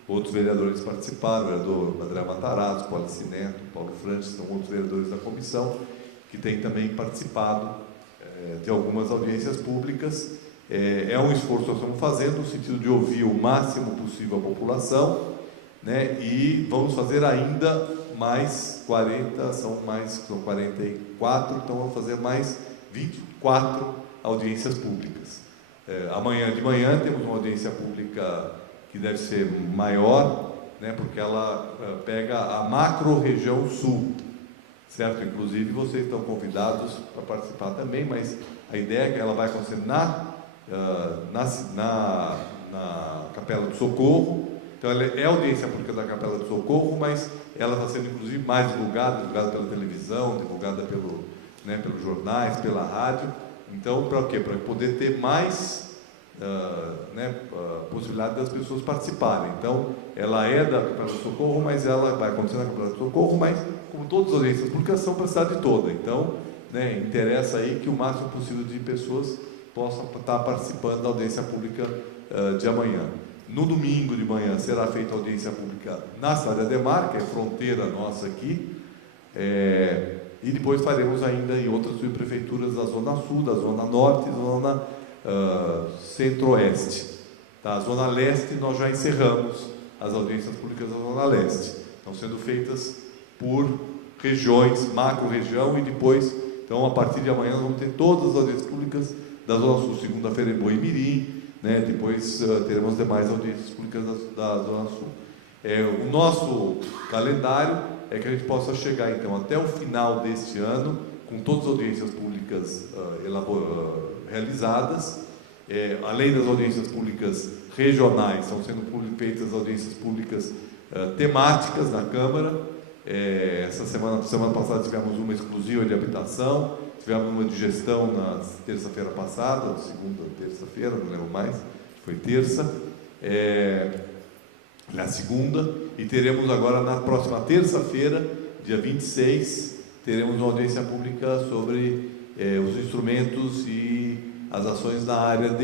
outros vereadores participaram, o vereador André Matarazzo, Polici Neto, Paulo Francis, são outros vereadores da comissão, que têm também participado de algumas audiências públicas. É um esforço que nós estamos fazendo no sentido de ouvir o máximo possível a população, e vamos fazer ainda mais 40, são 44, então vamos fazer mais 24 audiências públicas. Amanhã de manhã temos uma audiência pública que deve ser maior, porque ela pega a macro-região sul, certo? Inclusive, vocês estão convidados para participar também, mas a ideia é que ela vai acontecer na Capela do Socorro. Então, ela é audiência pública da Capela do Socorro, mas ela está sendo, inclusive, mais divulgada pela televisão, divulgada pelos jornais, pela rádio. Então, para quê? Para poder ter mais possibilidade das pessoas participarem. Então, ela é da Capela do Socorro, mas ela vai acontecer na Capela do Socorro, mas, como todas as audiências públicas, são para a cidade toda. Então, né, interessa aí que o máximo possível de pessoas possam estar participando da audiência pública de amanhã. No domingo de manhã será feita a audiência pública na cidade de Ademar, que é fronteira nossa aqui, e depois faremos ainda em outras subprefeituras da Zona Sul, da Zona Norte e Zona Centro-Oeste. Tá? A Zona Leste nós já encerramos as audiências públicas da Zona Leste. Estão sendo feitas por regiões, macro-região, e depois, então, a partir de amanhã, nós vamos ter todas as audiências públicas da Zona Sul, segunda-feira em Boimirim, né? Depois teremos demais audiências públicas da Zona Sul. O nosso calendário é que a gente possa chegar, então, até o final deste ano, com todas as audiências públicas realizadas, além das audiências públicas regionais, estão sendo feitas audiências públicas temáticas na Câmara. Semana passada tivemos uma exclusiva de habitação, tivemos uma de gestão na terça-feira passada, segunda ou terça-feira, não lembro mais, foi terça, na segunda, e teremos agora na próxima terça-feira, dia 26, teremos uma audiência pública sobre os instrumentos e as ações na área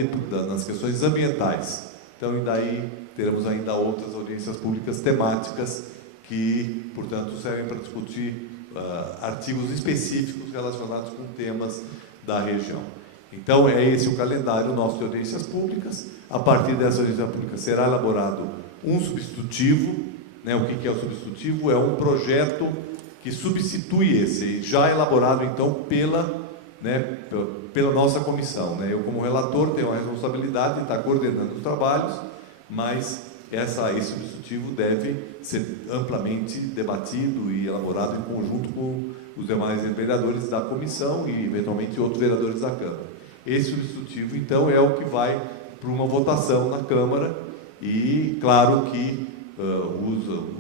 nas questões ambientais. Então, e daí teremos ainda outras audiências públicas temáticas que, portanto, servem para discutir artigos específicos relacionados com temas da região. Então, é esse o calendário nosso de audiências públicas. A partir dessa audiência pública será elaborado um substitutivo, né? O que é o substitutivo? É um projeto que substitui esse, já elaborado, então, pela nossa comissão, né? Eu, como relator, tenho a responsabilidade de estar coordenando os trabalhos, mas esse substitutivo deve ser amplamente debatido e elaborado em conjunto com os demais vereadores da comissão e, eventualmente, outros vereadores da Câmara. Esse substitutivo, então, é o que vai para uma votação na Câmara e, claro, que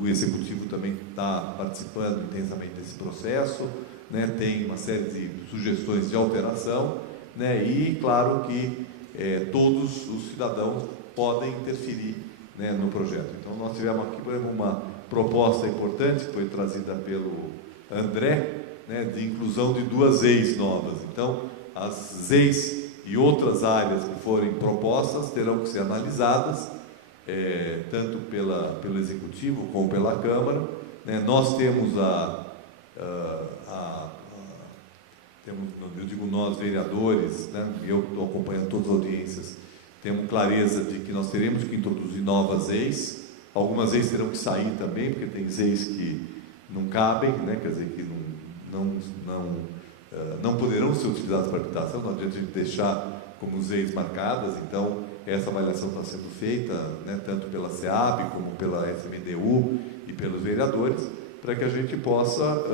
o Executivo também está participando intensamente desse processo, né? Tem uma série de sugestões de alteração, né? E, claro, que todos os cidadãos podem interferir, né, no projeto. Então, nós tivemos aqui, por exemplo, uma proposta importante que foi trazida pelo André, né, de inclusão de 2 EIs novas. Então, as EIs e outras áreas que forem propostas terão que ser analisadas, tanto pelo Executivo como pela Câmara, né? Nós temos eu digo nós, vereadores, né, eu estou acompanhando todas as audiências, temos clareza de que nós teremos que introduzir novas EIs. Algumas EIs terão que sair também, porque tem EIs que não cabem, né? Quer dizer, que não poderão ser utilizadas para habitação, não adianta a gente deixar como EIs marcadas. Então, essa avaliação está sendo feita, né, tanto pela SEAB como pela SMDU e pelos vereadores, para que a gente possa,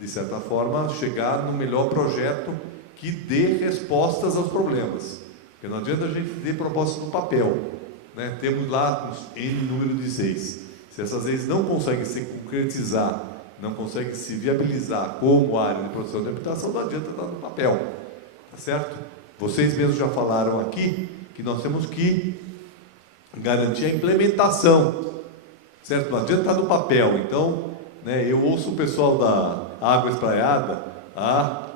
de certa forma, chegar no melhor projeto que dê respostas aos problemas. Porque não adianta a gente ter propostas no papel, né? Temos lá N número de EIs. Se essas EIs não conseguem se concretizar, não conseguem se viabilizar como área de produção de habitação, não adianta estar no papel, tá certo? Vocês mesmos já falaram aqui que nós temos que garantir a implementação, certo? Não adianta estar no papel. Então, né, eu ouço o pessoal da Água Espraiada, a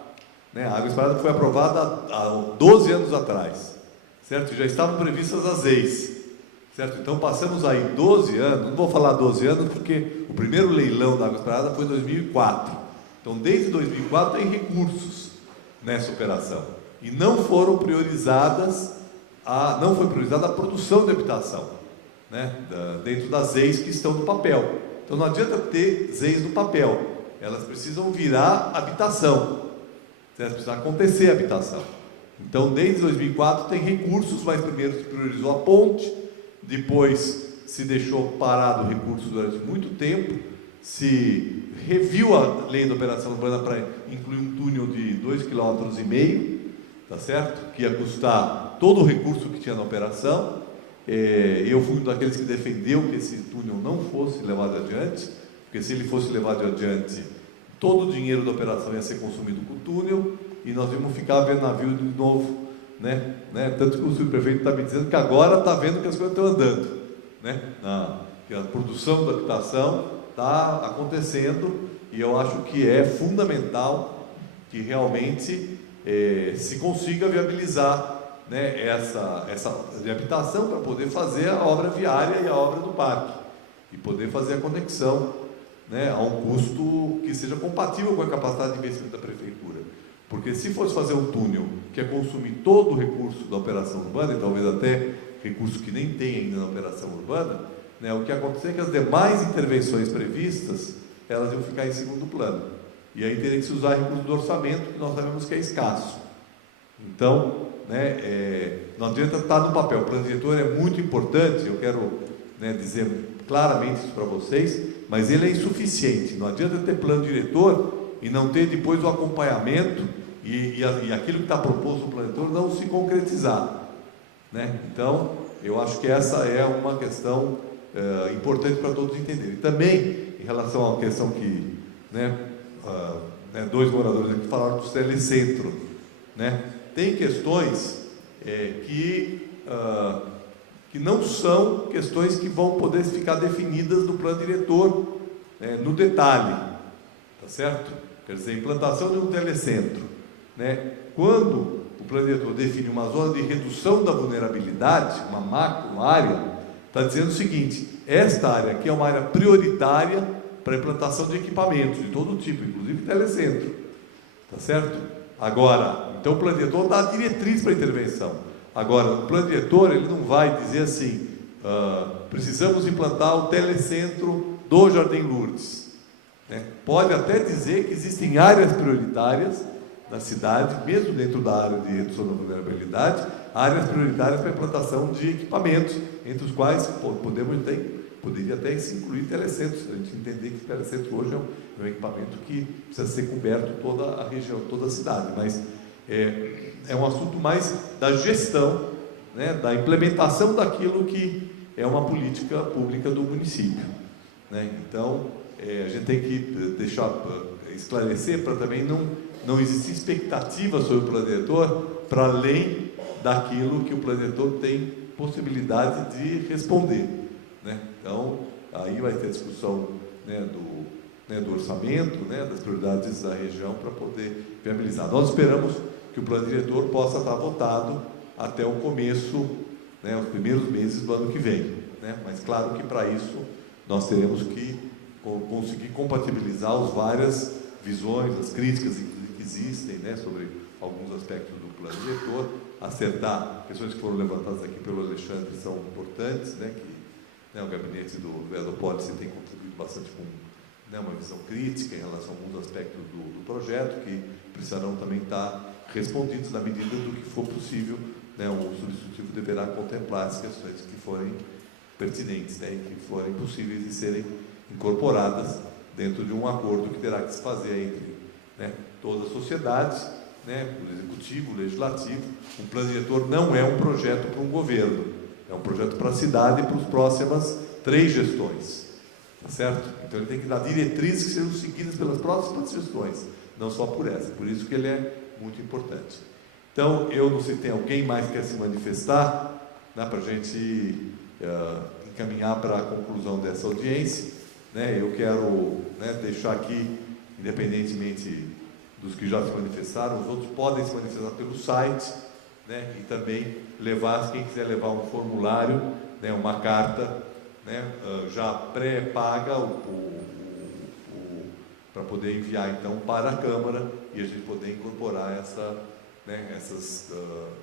Água Espraiada foi aprovada há 12 anos atrás, certo? Já estavam previstas as EIs, certo? Então, passamos aí 12 anos, não vou falar 12 anos, porque o primeiro leilão da Água Espraiada foi em 2004. Então, desde 2004 tem recursos nessa operação. E não foram priorizadas, não foi priorizada a produção de habitação, né? Dentro das EIs que estão no papel. Então, não adianta ter EIs no papel, elas precisam virar habitação. Precisa acontecer a habitação. Então, desde 2004 tem recursos, mas primeiro se priorizou a ponte, depois se deixou parado o recurso durante muito tempo, se reviu a lei da operação urbana para incluir um túnel de 2,5 km, tá certo? Que ia custar todo o recurso que tinha na operação. Eu fui um daqueles que defendeu que esse túnel não fosse levado adiante, porque se ele fosse levado adiante, todo o dinheiro da operação ia ser consumido com o túnel e nós íamos ficar vendo navio de novo, né? Tanto que o subprefeito está me dizendo que agora está vendo que as coisas estão andando, né? Que a produção da habitação está acontecendo, e eu acho que é fundamental que realmente se consiga viabilizar, né, essa reabilitação para poder fazer a obra viária e a obra do parque e poder fazer a conexão, né, a um custo que seja compatível com a capacidade de investimento da prefeitura. Porque se fosse fazer um túnel que é consumir todo o recurso da operação urbana, e talvez até recurso que nem tem ainda na operação urbana, né, o que acontecer é que as demais intervenções previstas, elas iam ficar em segundo plano. E aí teria que se usar recurso do orçamento, que nós sabemos que é escasso. Então, né, não adianta estar no papel. O plano diretor é muito importante, eu quero, né, dizer claramente isso para vocês, mas ele é insuficiente. Não adianta ter plano diretor e não ter depois o acompanhamento e aquilo que está proposto no plano diretor não se concretizar, né? Então, eu acho que essa é uma questão importante para todos entenderem. Também, em relação à questão que, dois moradores aqui falaram do telecentro, né? Tem questões que não são questões que vão poder ficar definidas no plano diretor, no detalhe, tá certo? Quer dizer, implantação de um telecentro, né? Quando o plano diretor define uma zona de redução da vulnerabilidade, uma macro área, está dizendo o seguinte: esta área aqui é uma área prioritária para a implantação de equipamentos de todo tipo, inclusive telecentro, tá certo? Agora, então o plano diretor dá a diretriz para a intervenção. Agora, o plano diretor, ele não vai dizer assim, precisamos implantar o telecentro do Jardim Lourdes, né? Pode até dizer que existem áreas prioritárias na cidade, mesmo dentro da área de redução da vulnerabilidade, áreas prioritárias para a implantação de equipamentos, entre os quais poderia até se incluir telecentros, a gente entender que o telecentro hoje é um equipamento que precisa ser coberto toda a região, toda a cidade, mas é um assunto mais da gestão, né, da implementação daquilo que é uma política pública do município, né? Então, a gente tem que esclarecer para também não existir expectativa sobre o plano diretor para além daquilo que o plano diretor tem possibilidade de responder, né? Então, aí vai ter discussão, né, do orçamento, né, das prioridades da região para poder viabilizar. Nós esperamos que o plano diretor possa estar votado até o começo, né, os primeiros meses do ano que vem, né? Mas claro que para isso nós teremos que conseguir compatibilizar as várias visões, as críticas que existem, né, sobre alguns aspectos do plano diretor, acertar questões que foram levantadas aqui pelo Alexandre, são importantes, né, que, né, o gabinete do vereador Pólice tem contribuído bastante com, né, uma visão crítica em relação a alguns aspectos do projeto, que precisarão também estar respondidos na medida do que for possível, né? O substitutivo deverá contemplar as questões que forem pertinentes, né, e que forem possíveis de serem incorporadas dentro de um acordo que terá que se fazer entre, né, todas as sociedades, né, o executivo, o legislativo. Um plano diretor não é um projeto para um governo, é um projeto para a cidade e para as próximas 3 gestões, tá certo? Então ele tem que dar diretrizes que sejam seguidas pelas próximas gestões, não só por essa. Por isso que ele é muito importante. Então, eu não sei se tem alguém mais que quer se manifestar, né, para a gente encaminhar para a conclusão dessa audiência, né? Eu quero, né, deixar aqui, independentemente dos que já se manifestaram, os outros podem se manifestar pelo site, né, e também levar, quem quiser levar um formulário, né, uma carta, né, já pré-paga para poder enviar então para a Câmara e a gente poder incorporar essas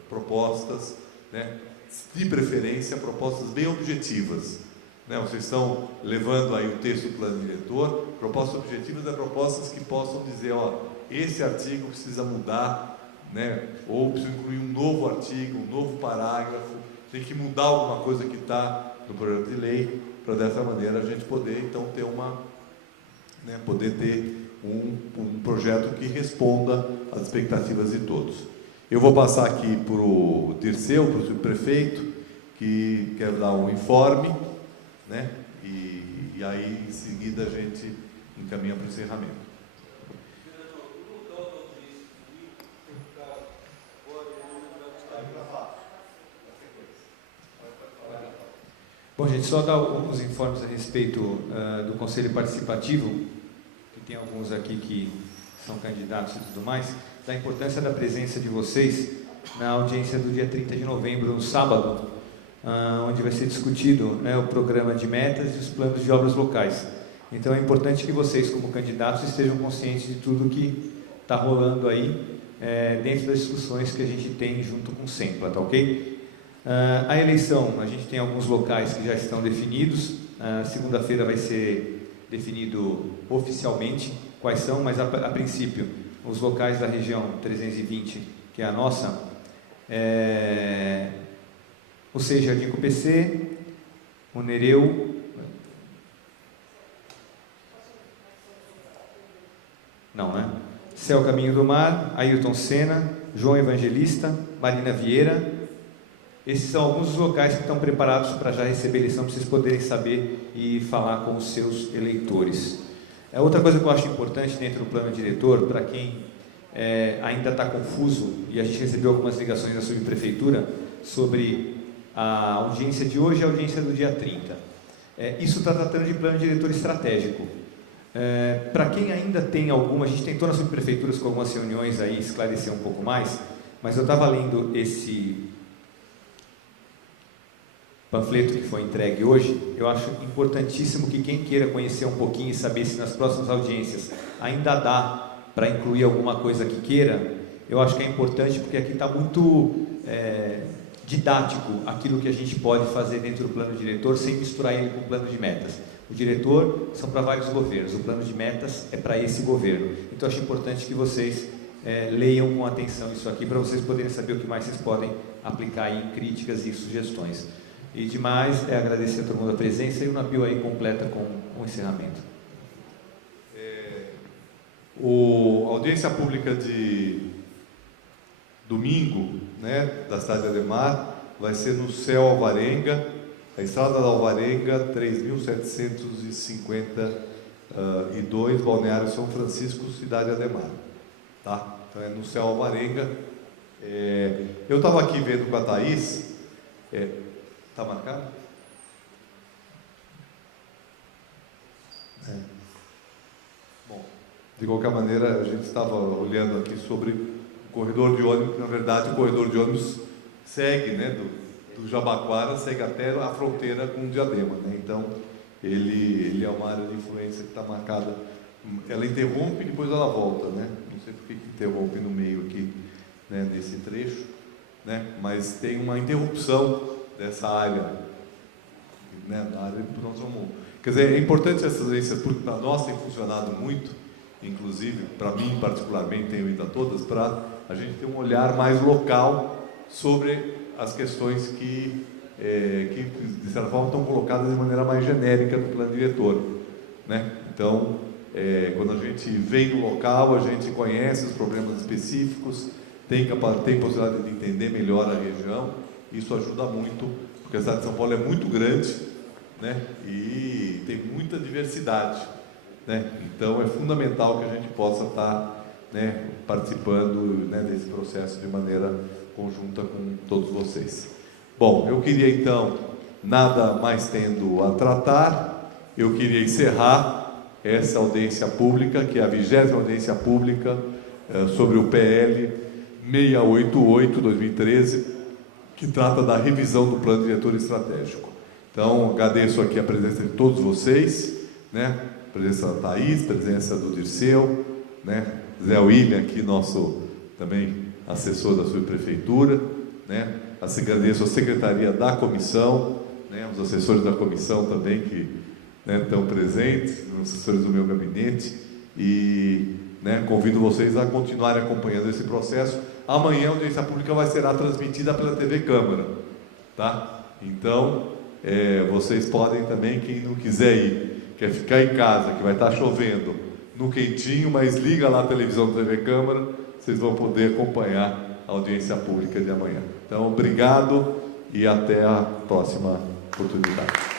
propostas, né, de preferência propostas bem objetivas, né? Vocês estão levando aí o texto do plano diretor. Propostas objetivas propostas que possam dizer, ó, esse artigo precisa mudar, né, ou precisa incluir um novo artigo, um novo parágrafo, tem que mudar alguma coisa que está no projeto de lei, para dessa maneira a gente poder então ter poder ter um projeto que responda às expectativas de todos. Eu vou passar aqui para o Dirceu, para o subprefeito, que quer dar um informe, né? E aí em seguida a gente encaminha para o encerramento. Bom, gente, só dar alguns informes a respeito do Conselho Participativo, que tem alguns aqui que são candidatos e tudo mais, da importância da presença de vocês na audiência do dia 30 de novembro, no sábado, onde vai ser discutido, né, o programa de metas e os planos de obras locais. Então é importante que vocês, como candidatos, estejam conscientes de tudo que está rolando aí dentro das discussões que a gente tem junto com o SEMPLA, tá ok? A eleição, a gente tem alguns locais que já estão definidos. Segunda-feira vai ser definido oficialmente quais são, mas a princípio os locais da região 320, que é a nossa, ou seja, Jardim PC, o Nereu, não, né? Céu Caminho do Mar, Ailton Senna, João Evangelista, Marina Vieira. Esses são alguns dos locais que estão preparados para já receber eleição, para vocês poderem saber e falar com os seus eleitores. Outra coisa que eu acho importante dentro do plano diretor, para quem ainda está confuso, e a gente recebeu algumas ligações da subprefeitura sobre a audiência de hoje e a audiência do dia 30. Isso está tratando de plano diretor estratégico. Para quem ainda tem alguma, a gente tentou nas subprefeituras com algumas reuniões aí esclarecer um pouco mais, mas eu estava lendo esse panfleto que foi entregue hoje. Eu acho importantíssimo que quem queira conhecer um pouquinho e saber se nas próximas audiências ainda dá para incluir alguma coisa que queira, eu acho que é importante, porque aqui está muito didático aquilo que a gente pode fazer dentro do plano diretor sem misturar ele com o plano de metas. O diretor são para vários governos, o plano de metas é para esse governo. Então acho importante que vocês leiam com atenção isso aqui, para vocês poderem saber o que mais vocês podem aplicar aí em críticas e sugestões. E demais, agradecer a todo mundo a presença, e o Nabil aí completa com o encerramento. A audiência pública de domingo, né, da cidade de Ademar, vai ser no Céu Alvarenga, a estrada da Alvarenga, 3.752, Balneário São Francisco, cidade de Ademar. Tá? Então é no Céu Alvarenga. Eu estava aqui vendo com a Thaís. Está marcado? Bom, de qualquer maneira, a gente estava olhando aqui sobre o corredor de ônibus, que na verdade o corredor de ônibus segue, né, do Jabaquara, segue até a fronteira com o Diadema, né? Então ele é uma área de influência que está marcada. Ela interrompe e depois ela volta, né? Não sei por que interrompe no meio aqui, né, nesse trecho, né? Mas tem uma interrupção dessa área, né, na área que nós vamos. Quer dizer, é importante essas agências, porque para nós tem funcionado muito, inclusive, para mim particularmente, tenho ido a todas, para a gente ter um olhar mais local sobre as questões que de certa forma, estão colocadas de maneira mais genérica no plano diretor, né? Então, quando a gente vem no local, a gente conhece os problemas específicos, tem possibilidade de entender melhor a região. Isso ajuda muito, porque a cidade de São Paulo é muito grande, né? E tem muita diversidade, né? Então é fundamental que a gente possa estar, né, participando, né, desse processo de maneira conjunta com todos vocês. Bom, eu queria então, nada mais tendo a tratar, eu queria encerrar essa audiência pública, que é a 20ª audiência pública sobre o PL 688/2013, que trata da revisão do plano diretor estratégico. Então, agradeço aqui a presença de todos vocês, né? A presença da Thaís, a presença do Dirceu, né? Zé William, aqui, nosso também assessor da subprefeitura, né? Agradeço a secretaria da comissão, né? Os assessores da comissão também que, né, estão presentes, os assessores do meu gabinete, e, né, convido vocês a continuarem acompanhando esse processo. Amanhã a audiência pública será transmitida pela TV Câmara, tá? Então, vocês podem também, quem não quiser ir, quer ficar em casa, que vai estar chovendo, no quentinho, mas liga lá a televisão da TV Câmara, vocês vão poder acompanhar a audiência pública de amanhã. Então, obrigado e até a próxima oportunidade.